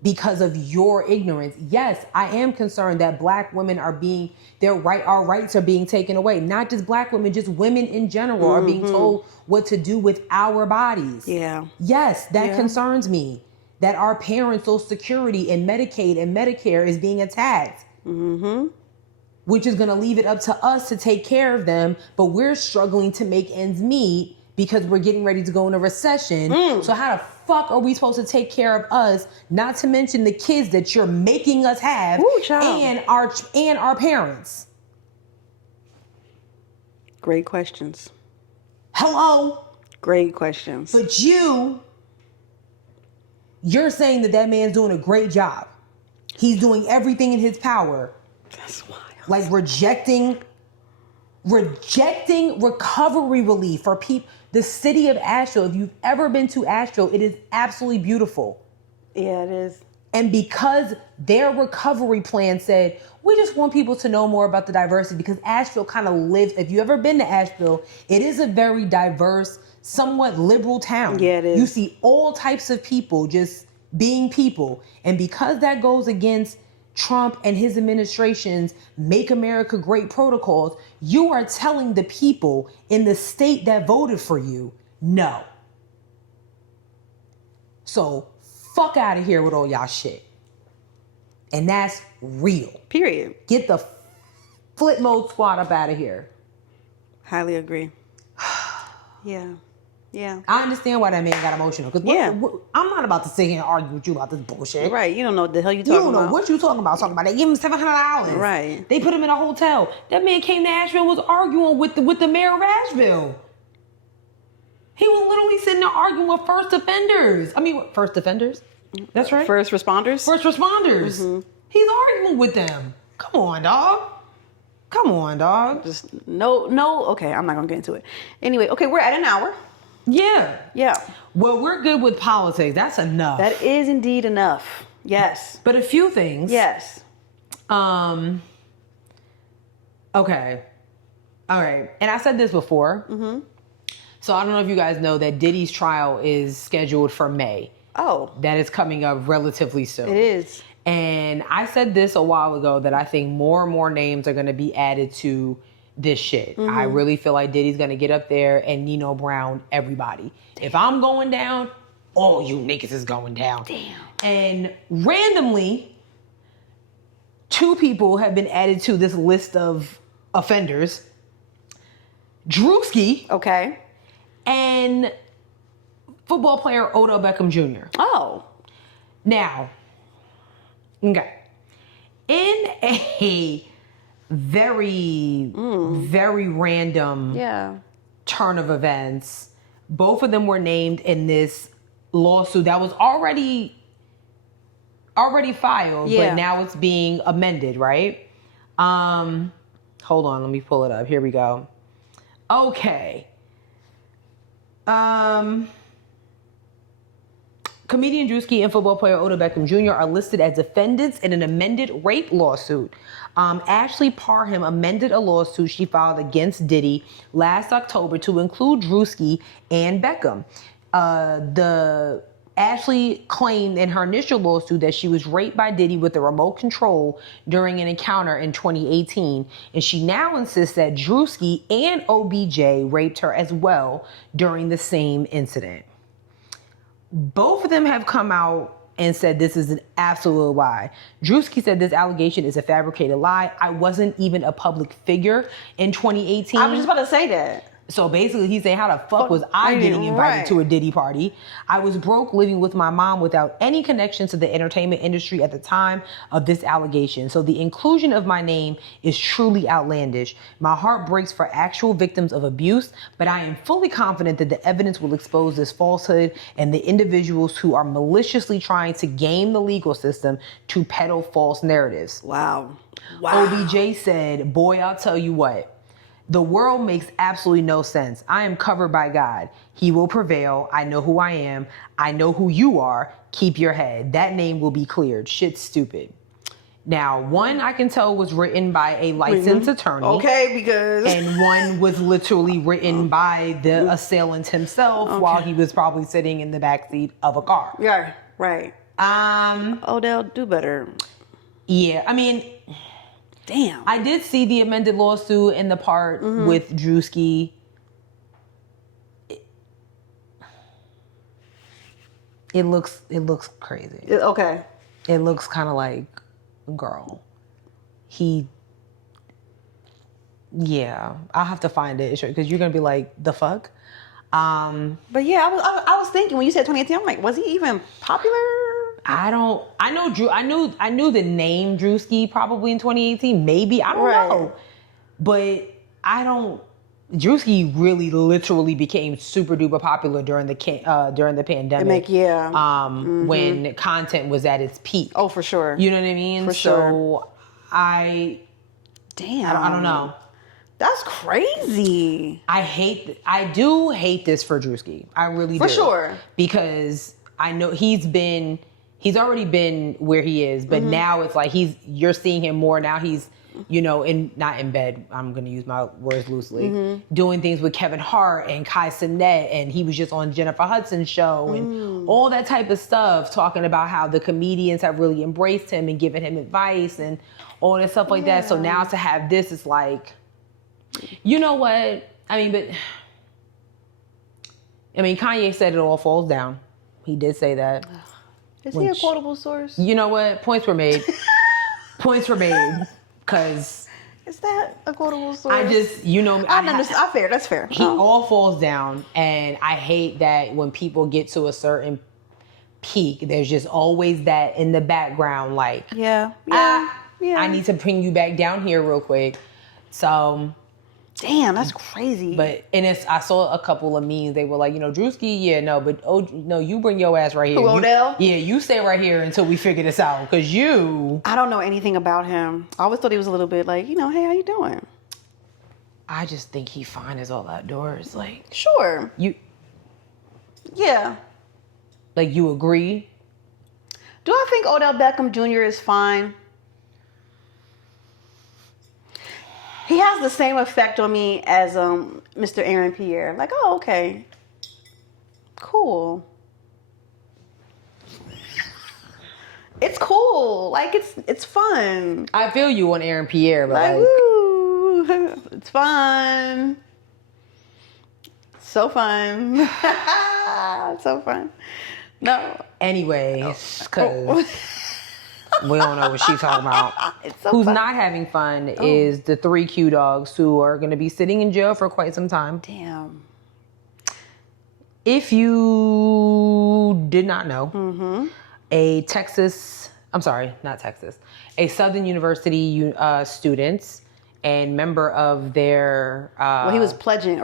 because of your ignorance. Yes, I am concerned that black women are being, our rights are being taken away. Not just black women, just women in general are being told what to do with our bodies. Yeah. Yes, that concerns me. That our parents' Social Security and Medicaid and Medicare is being attacked. Which is going to leave it up to us to take care of them, but we're struggling to make ends meet because we're getting ready to go in a recession. So how the fuck are we supposed to take care of us? Not to mention the kids that you're making us have. Ooh, child. and our parents. Great questions. Hello? Great questions. But you're saying that man's doing a great job. He's doing everything in his power. That's wild. Like rejecting recovery relief for people. The city of Asheville, if you've ever been to Asheville, it is absolutely beautiful. Yeah, it is. And because their recovery plan said, we just want people to know more about the diversity, because Asheville kind of lives, if you've ever been to Asheville, it is a very diverse, somewhat liberal town. Yeah, it is. You see all types of people just being people. And because that goes against Trump and his administration's Make America Great protocols, you are telling the people in the state that voted for you, no. So fuck out of here with all y'all shit. And that's real. Period. Get the flip mode squad up out of here. Highly agree. Yeah. Yeah. I understand why that man got emotional. Because I'm not about to sit here and argue with you about this bullshit. Right. You don't know what the hell you talking about. You don't know what you talking about. They give him $700. Right. They put him in a hotel. That man came to Asheville, was arguing with the mayor of Asheville. He was literally sitting there arguing with first offenders. First offenders? That's right. First responders? First responders. Mm-hmm. He's arguing with them. Come on, dog. Just no. Okay, I'm not going to get into it. Anyway, okay, we're at an hour. Yeah. Yeah. Well, we're good with politics. That's enough. That is indeed enough. Yes. But a few things. Yes. Okay. All right. And I said this before. Mm-hmm. So I don't know if you guys know that Diddy's trial is scheduled for May. Oh. That is coming up relatively soon. It is. And I said this a while ago that I think more and more names are going to be added to this shit. Mm-hmm. I really feel like Diddy's going to get up there and Nino Brown everybody. Damn. If I'm going down, all you niggas is going down. Damn. And randomly, 2 people have been added to this list of offenders. Druski. Okay. And football player Odell Beckham Jr. Oh. Now, okay. In a very random turn of events, both of them were named in this lawsuit that was already filed, but now it's being amended, right? Hold on, let me pull it up. Here we go. Okay. Comedian Druski and football player Odell Beckham Jr. are listed as defendants in an amended rape lawsuit. Ashley Parham amended a lawsuit she filed against Diddy last October to include Druski and Beckham. Ashley claimed in her initial lawsuit that she was raped by Diddy with a remote control during an encounter in 2018, and she now insists that Druski and OBJ raped her as well during the same incident. Both of them have come out and said this is an absolute lie. Druski said this allegation is a fabricated lie. I wasn't even a public figure in 2018. I was just about to say that. So basically he's saying, how the fuck was I getting invited to a Diddy party? I was broke living with my mom without any connection to the entertainment industry at the time of this allegation. So the inclusion of my name is truly outlandish. My heart breaks for actual victims of abuse, but I am fully confident that the evidence will expose this falsehood and the individuals who are maliciously trying to game the legal system to peddle false narratives. Wow. OBJ said, boy, I'll tell you what. The world makes absolutely no sense. I am covered by God. He will prevail. I know who I am. I know who you are. Keep your head. That name will be cleared. Shit's stupid. Now, one I can tell was written by a licensed attorney. Okay, because... And one was literally written by the assailant himself while he was probably sitting in the backseat of a car. Yeah, right. Odell, do better. Yeah, I mean... Damn. I did see the amended lawsuit in the part with Druski. It looks crazy. Okay. It looks kind of like, girl. I'll have to find it because you're gonna be like, the fuck. But yeah, I was thinking when you said 2018, I'm like, was he even popular? I knew the name Druski probably in 2018. Maybe, I don't know. But Druski really literally became super duper popular during the pandemic. When content was at its peak. Oh, for sure. You know what I mean? For sure. I don't know. That's crazy. I do hate this for Druski. I really do. For sure. Because I know he's already been where he is, but now it's like you're seeing him more. Now he's, not in bed. I'm going to use my words loosely. Doing things with Kevin Hart and Kai Cenat, and he was just on Jennifer Hudson's show and all that type of stuff, talking about how the comedians have really embraced him and given him advice and all that stuff like that. So now to have this, it's like, you know what? Kanye said it all falls down. He did say that. Is he a quotable source? You know what? Points were made. Points were made because Is that a quotable source? I just, That's fair. He all falls down, and I hate that when people get to a certain peak, there's just always that in the background, like, I need to bring you back down here real quick. So, damn, that's crazy. But I saw a couple of memes. They were like, Druski, you bring your ass right here. Who, Odell? You stay right here until we figure this out, because I don't know anything about him. I always thought he was a little bit like, hey, how you doing? I just think he fine as all outdoors. Like, sure. Yeah. Like, you agree? Do I think Odell Beckham Jr. is fine? He has the same effect on me as Mr. Aaron Pierre. Like, oh, okay. Cool. It's cool. Like, it's fun. I feel you on Aaron Pierre, but like woo, it's fun. So fun. So fun. No. Anyways, because we don't know what she's talking about. Who's fun. Not having fun is the 3 Q dogs who are going to be sitting in jail for quite some time. Damn. If you did not know, a Southern University student and member of their... he was pledging,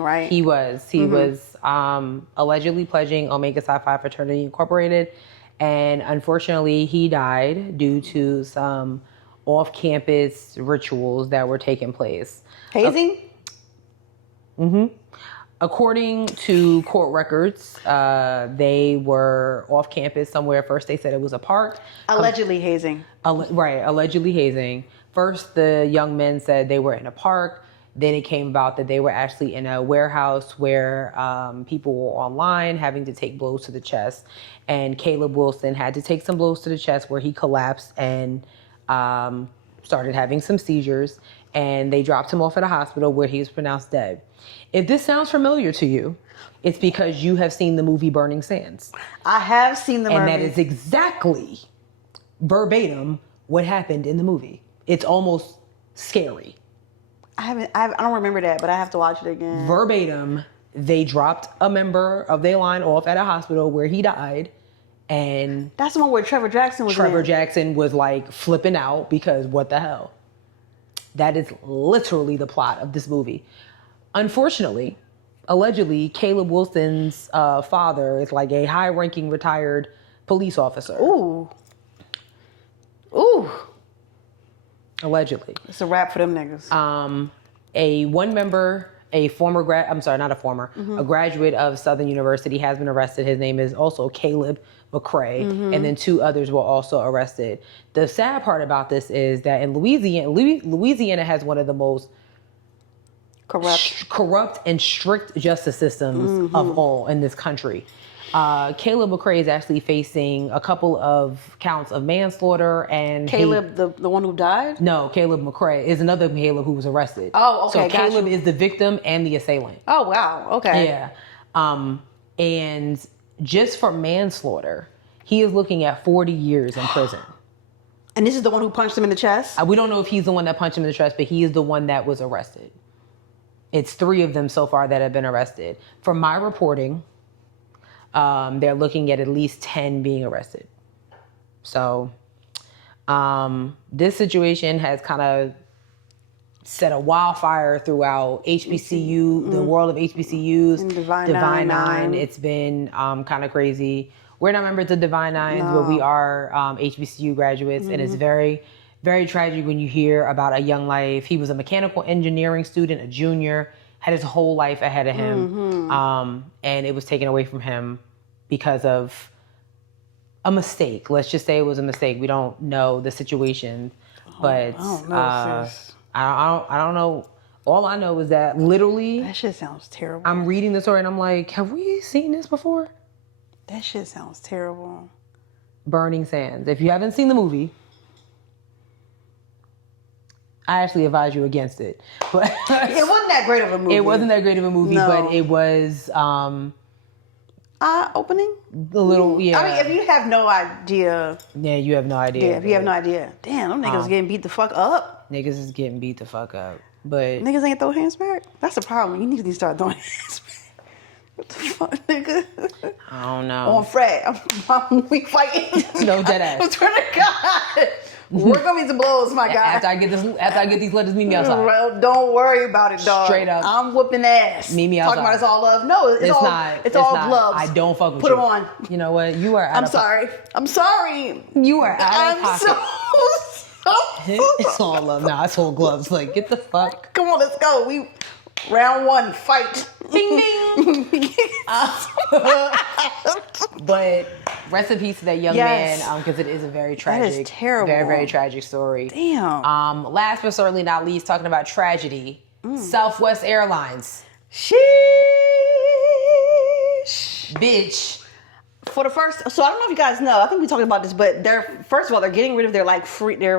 right? He was allegedly pledging Omega Psi Phi Fraternity Incorporated, and unfortunately he died due to some off-campus rituals that were taking place. Hazing? According to court records, they were off campus somewhere. First, they said it was a park. Allegedly hazing. Allegedly hazing. First, the young men said they were in a park. Then it came about that they were actually in a warehouse where people were online having to take blows to the chest. And Caleb Wilson had to take some blows to the chest where he collapsed and started having some seizures. And they dropped him off at a hospital where he was pronounced dead. If this sounds familiar to you, it's because you have seen the movie Burning Sands. I have seen the movie. And that is exactly verbatim what happened in the movie. It's almost scary. I don't remember that, but I have to watch it again. Verbatim, they dropped a member of their line off at a hospital where he died. And that's the one where Trevor Jackson was Jackson was like flipping out because what the hell? That is literally the plot of this movie. Unfortunately, allegedly, Caleb Wilson's father is like a high-ranking retired police officer. Ooh. Allegedly. It's a wrap for them niggas. A graduate of Southern University has been arrested. His name is also Caleb McCrae, and then 2 others were also arrested. The sad part about this is that in Louisiana has one of the most corrupt and strict justice systems of all in this country. Caleb McCrae is actually facing a couple of counts of manslaughter and Caleb, the one who died? No, Caleb McCrae is another Caleb who was arrested. Oh, okay. So Caleb is the victim and the assailant. Oh, wow. Okay. Yeah. And just for manslaughter, he is looking at 40 years in prison. And this is the one who punched him in the chest? We don't know if he's the one that punched him in the chest, but he is the one that was arrested. It's 3 of them so far that have been arrested. From my reporting, they're looking at least 10 being arrested. So this situation has kind of set a wildfire throughout HBCU, the world of HBCUs, and Divine Nine. It's been kind of crazy. We're not members of Divine Nines, but we are HBCU graduates, and it's very, very tragic when you hear about a young life. He was a mechanical engineering student, a junior, had his whole life ahead of him, and it was taken away from him because of a mistake. Let's just say it was a mistake. We don't know the situation, but I don't know. All I know is that literally... That shit sounds terrible. I'm reading the story and I'm like, have we seen this before? That shit sounds terrible. Burning Sands. If you haven't seen the movie, I actually advise you against it. But it wasn't that great of a movie. It wasn't that great of a movie, but it was... eye-opening. A little, yeah. I mean, if you have no idea. Yeah, you have no idea. Yeah, if you have no idea. Damn, them niggas getting beat the fuck up. Niggas is getting beat the fuck up. But Niggas ain't throw hands back. That's the problem. You need to start throwing hands back. What the fuck, nigga? I don't know. On Fred, we fighting. No, dead ass. I swear to God. We're gonna be some blows, my guy. After I get these letters, meet me outside. Well, don't worry about it, dog. Straight up. I'm whooping ass. Meet me outside. Talking about it's all love. No, it's all not. It's all not. gloves. I don't fuck with Put you. them on. You know what? You are out I'm of sorry. I'm sorry. You are out I'm of pocket. so It's all love. Nah, it's all gloves. Like, get the fuck. Come on, let's go. We round one, fight. Ding ding. But rest in peace to that young Yes. man, because it is a very tragic, That is terrible. very, very tragic story. Damn. Last but certainly not least, talking about tragedy, Southwest Airlines. Sheesh. Bitch. For the first, so I don't know if you guys know. I think we talked about this, but first of all, they're getting rid of their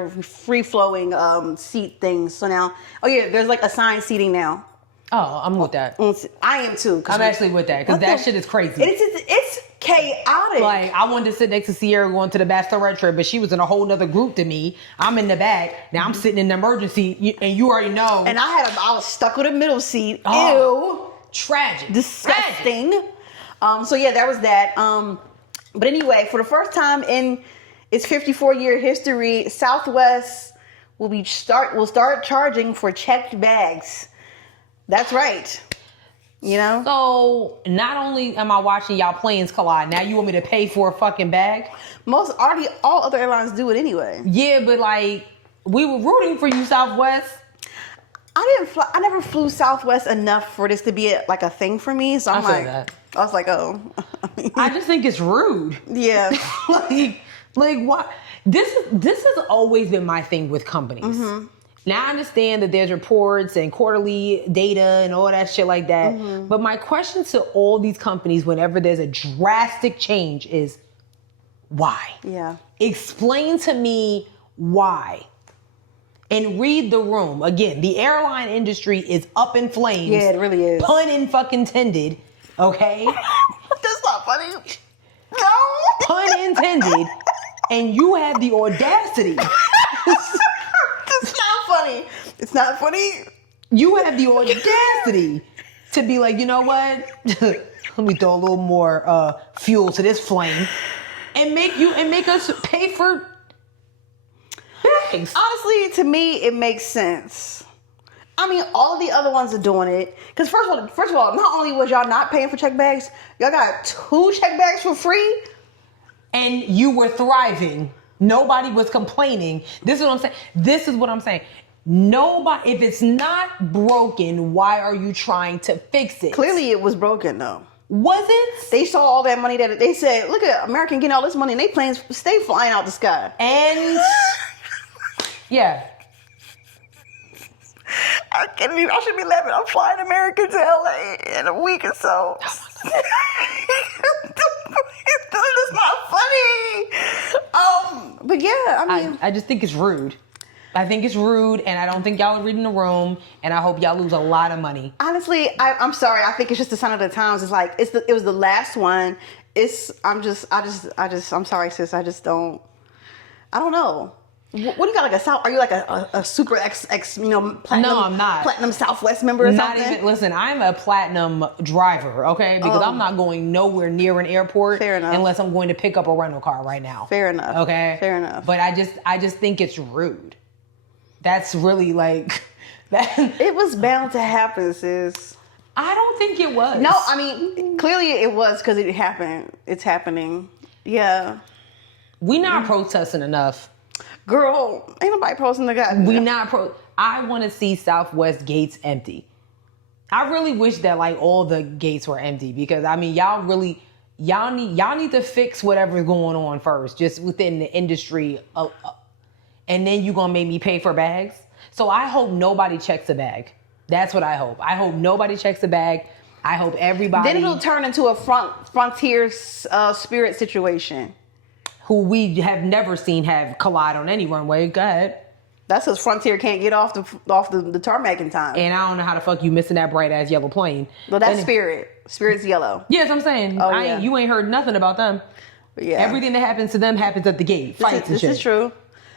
free flowing seat things. So now, there's like assigned seating now. Oh, I'm with that. I am too. I'm actually with that because that shit is crazy. It's chaotic. Like, I wanted to sit next to Sierra going to the bachelorette trip, but she was in a whole nother group to me. I'm in the back. Now I'm sitting in the emergency, and you already know. And I was stuck with a middle seat. Oh, Ew. Tragic. Disgusting. So yeah, that was that. But anyway, for the first time in its 54-year history, Southwest will start charging for checked bags. That's right. You know? So not only am I watching y'all planes collide, now you want me to pay for a fucking bag? All other airlines do it anyway. Yeah, but like, we were rooting for you, Southwest. I never flew Southwest enough for this to be a thing for me. So I'm I feel like, that. I was like, oh. I just think it's rude. Yeah. like what? This has always been my thing with companies. Mm-hmm. Now I understand that there's reports and quarterly data and all that shit like that. Mm-hmm. But my question to all these companies whenever there's a drastic change is, why? Yeah. Explain to me why. And read the room. Again, the airline industry is up in flames. Yeah, it really is. Pun in fucking intended. Okay? That's not funny. No. Pun intended. And you have the audacity. It's not funny. It's not funny. You have the audacity to be like, you know what? Let me throw a little more fuel to this flame and make us pay for bags. Honestly, to me, it makes sense. I mean, all of the other ones are doing it. Because first of all, not only was y'all not paying for check bags, y'all got 2 check bags for free. And you were thriving. Nobody was complaining. This is what I'm saying. Nobody, if it's not broken, why are you trying to fix it? Clearly it was broken though. Was it? They saw all that money that they said, look at American getting all this money and they planes stay flying out the sky. And yeah. I should be laughing. I'm flying American to LA in a week or so. That's not funny. But yeah, I mean, I just think it's rude. I think it's rude, and I don't think y'all are reading the room, and I hope y'all lose a lot of money. Honestly, I'm sorry. I think it's just a sign of the times. It's like it was the last one. I'm sorry, sis. I don't know. What do you got, like are you like a super X platinum? No, I'm not. Platinum Southwest member or not something? Even, listen, I'm a platinum driver, okay? Because I'm not going nowhere near an airport unless I'm going to pick up a rental car right now. Fair enough. Okay? Fair enough. But I just think it's rude. That's really like that. It was bound to happen, sis. I don't think it was. No, I mean, clearly it was because it happened. It's happening. Yeah. We not protesting enough. Girl, ain't nobody posting the guy. I want to see Southwest gates empty. I really wish that like all the gates were empty because I mean y'all need to fix whatever's going on first, just within the industry, and then you gonna make me pay for bags. So I hope nobody checks a bag. That's what I hope. I hope nobody checks a bag. I hope everybody. Then it'll turn into a frontier Spirit situation. Who we have never seen have collide on any runway. Go ahead. That's because Frontier can't get off the tarmac in time. And I don't know how the fuck you missing that bright ass yellow plane. Well, that's Spirit. Spirit's yellow. Yes, I'm saying. Oh, yeah. You ain't heard nothing about them. Yeah. Everything that happens to them happens at the gate. Fights and This shit. is true.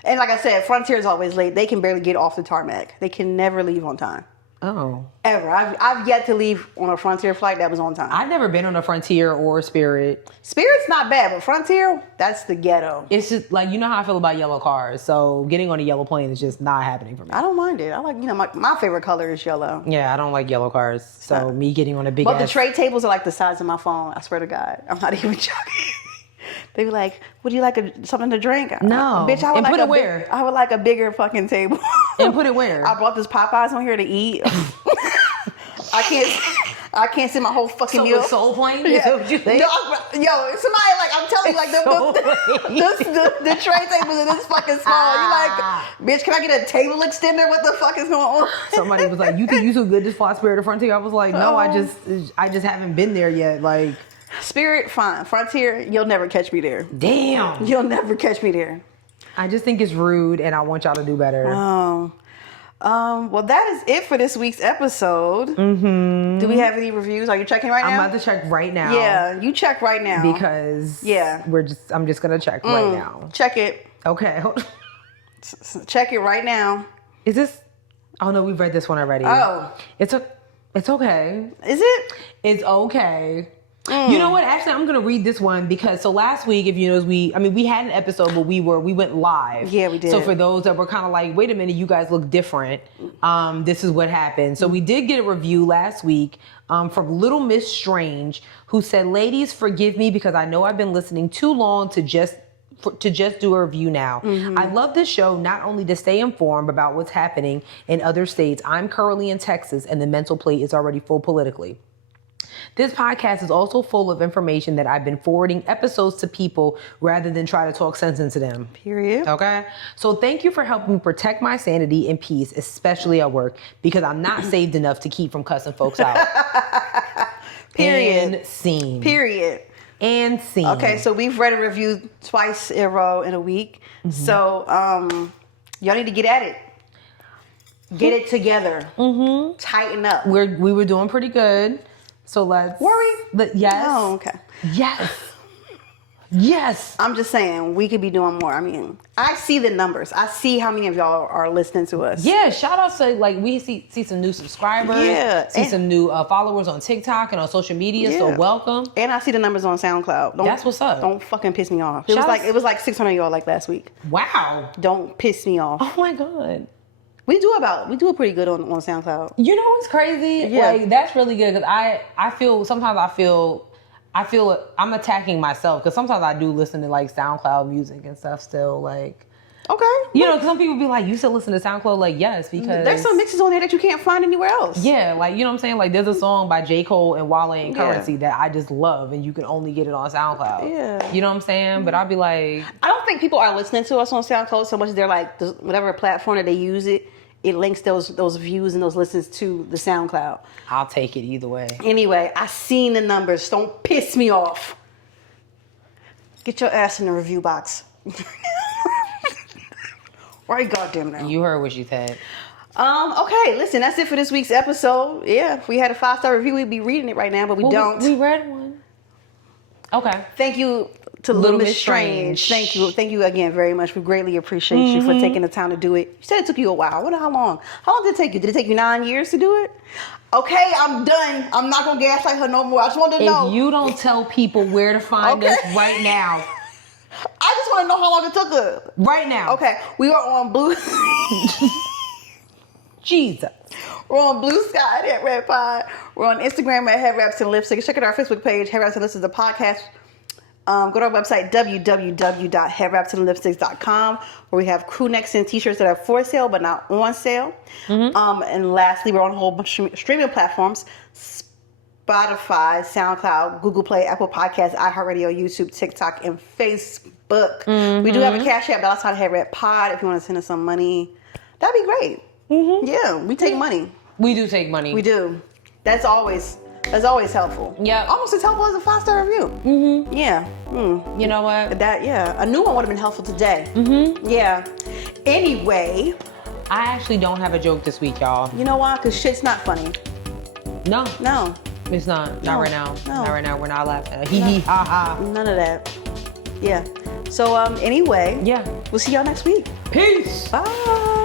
And like I said, Frontier's always late. They can barely get off the tarmac. They can never leave on time. Oh. Ever. I've yet to leave on a Frontier flight that was on time. I've never been on a Frontier or Spirit. Spirit's not bad, but Frontier, that's the ghetto. It's just like, you know how I feel about yellow cars. So getting on a yellow plane is just not happening for me. I don't mind it. I like, my favorite color is yellow. Yeah, I don't like yellow cars. So me getting on a big But the ass... tray tables are like the size of my phone. I swear to God. I'm not even joking. They be like, would you like something to drink? No. Bitch, I would And like put it where? I would like a bigger fucking table. And put it where? I brought this Popeyes on here to eat. I can't sit my whole fucking So meal. with Soul Plane? Yeah. Is that what you think? Yo, somebody like, I'm telling you, like the tray tables are this fucking small. You like, bitch, can I get a table extender? What the fuck is going on? Somebody was like, you think you so good to fly Spirit or Frontier? I was like, no, I just haven't been there yet. Like, Spirit, fine. Frontier, you'll never catch me there. damn. You'll never catch me there. I just think it's rude, and I want y'all to do better. Well, that is it for this week's episode. Mm-hmm. Do we have any reviews? Are you checking right now? I'm about to check right now. Yeah, you check right now. Because Yeah. I'm just gonna check right now. Check it. Okay. Check it right now. Is this? Oh no, we've read this one already. Oh. It's okay. Is it? It's okay. You know what? Actually, I'm gonna read this one because last week, if you know, we had an episode, but we went live. Yeah, we did. So for those that were kind of like, wait a minute, you guys look different. This is what happened. So we did get a review last week from Little Miss Strange, who said, "Ladies, forgive me because I know I've been listening too long to just do a review now. I love this show not only to stay informed about what's happening in other states. I'm currently in Texas, and the mental plate is already full politically. This podcast is also full of information that I've been forwarding episodes to people rather than try to talk sense into them. Period. Okay? So thank you for helping me protect my sanity and peace, especially at work, because I'm not saved enough to keep from cussing folks out." Period. And scene. Period. And scene. Okay, so we've read a review twice in a row in a week. So y'all need to get at it. Get it together. Tighten up. We were doing pretty good. So let's... Worry? Yes. Oh, okay. Yes. Yes. I'm just saying, we could be doing more. I mean, I see the numbers. I see how many of y'all are listening to us. Yeah, shout out to, we see some new subscribers. Yeah. See some new followers on TikTok and on social media. Yeah. So welcome. And I see the numbers on SoundCloud. That's what's up. Don't fucking piss me off. It was like 600 y'all like last week. Wow. Don't piss me off. Oh my God. We do pretty good on SoundCloud. You know what's crazy? Yeah. That's really good because I feel I'm attacking myself because sometimes I do listen to SoundCloud music and stuff still Okay. You know, 'cause some people be like, you still listen to SoundCloud? Yes, because there's some mixes on there that you can't find anywhere else. Yeah, you know what I'm saying? There's a song by J. Cole and Wale and Currency that I just love, and you can only get it on SoundCloud. Yeah. You know what I'm saying? But I'll be like... I don't think people are listening to us on SoundCloud so much as they're whatever platform that they use it links those views and those listens to the SoundCloud. I'll take it either way. Anyway, I seen the numbers. Don't piss me off. Get your ass in the review box. Right, goddamn now. You heard what she said. Okay, listen, that's it for this week's episode. Yeah, if we had a 5-star review, we'd be reading it right now, but we don't. We read one. Okay. Thank you to Little Miss Strange. Thank you again very much. We greatly appreciate you for taking the time to do it. You said it took you a while. I wonder how long. How long did it take you? Did it take you 9 years to do it? Okay, I'm done. I'm not gonna gaslight her no more. I just wanted to know. If you don't tell people where to find us right now. I just want to know how long it took her. Right now. Okay, we are on Blue. Jesus. We're on Bluesky at Headwrappod. We're on Instagram at Headwraps and Lipsticks. Check out our Facebook page, Headwraps and Lipsticks, the podcast. Go to our website, www.headwrapsandlipsticks.com, where we have crew necks and t-shirts that are for sale but not on sale. And lastly, we're on a whole bunch of streaming platforms: Spotify, SoundCloud, Google Play, Apple Podcasts, iHeartRadio, YouTube, TikTok, and Facebook. We do have a Cashapp, but outside of Headwrappod. If you want to send us some money, that'd be great. Yeah, we take money. We do take money. We do. That's always helpful. Yeah. Almost as helpful as a 5-star review. Yeah. You know what? A new one would have been helpful today. Yeah. Anyway, I actually don't have a joke this week, y'all. You know why? Because shit's not funny. No. No. It's not. No. Not right now. No. Not right now. We're not laughing. Hee hee ha ha. None of that. Yeah. So anyway. Yeah. We'll see y'all next week. Peace. Bye.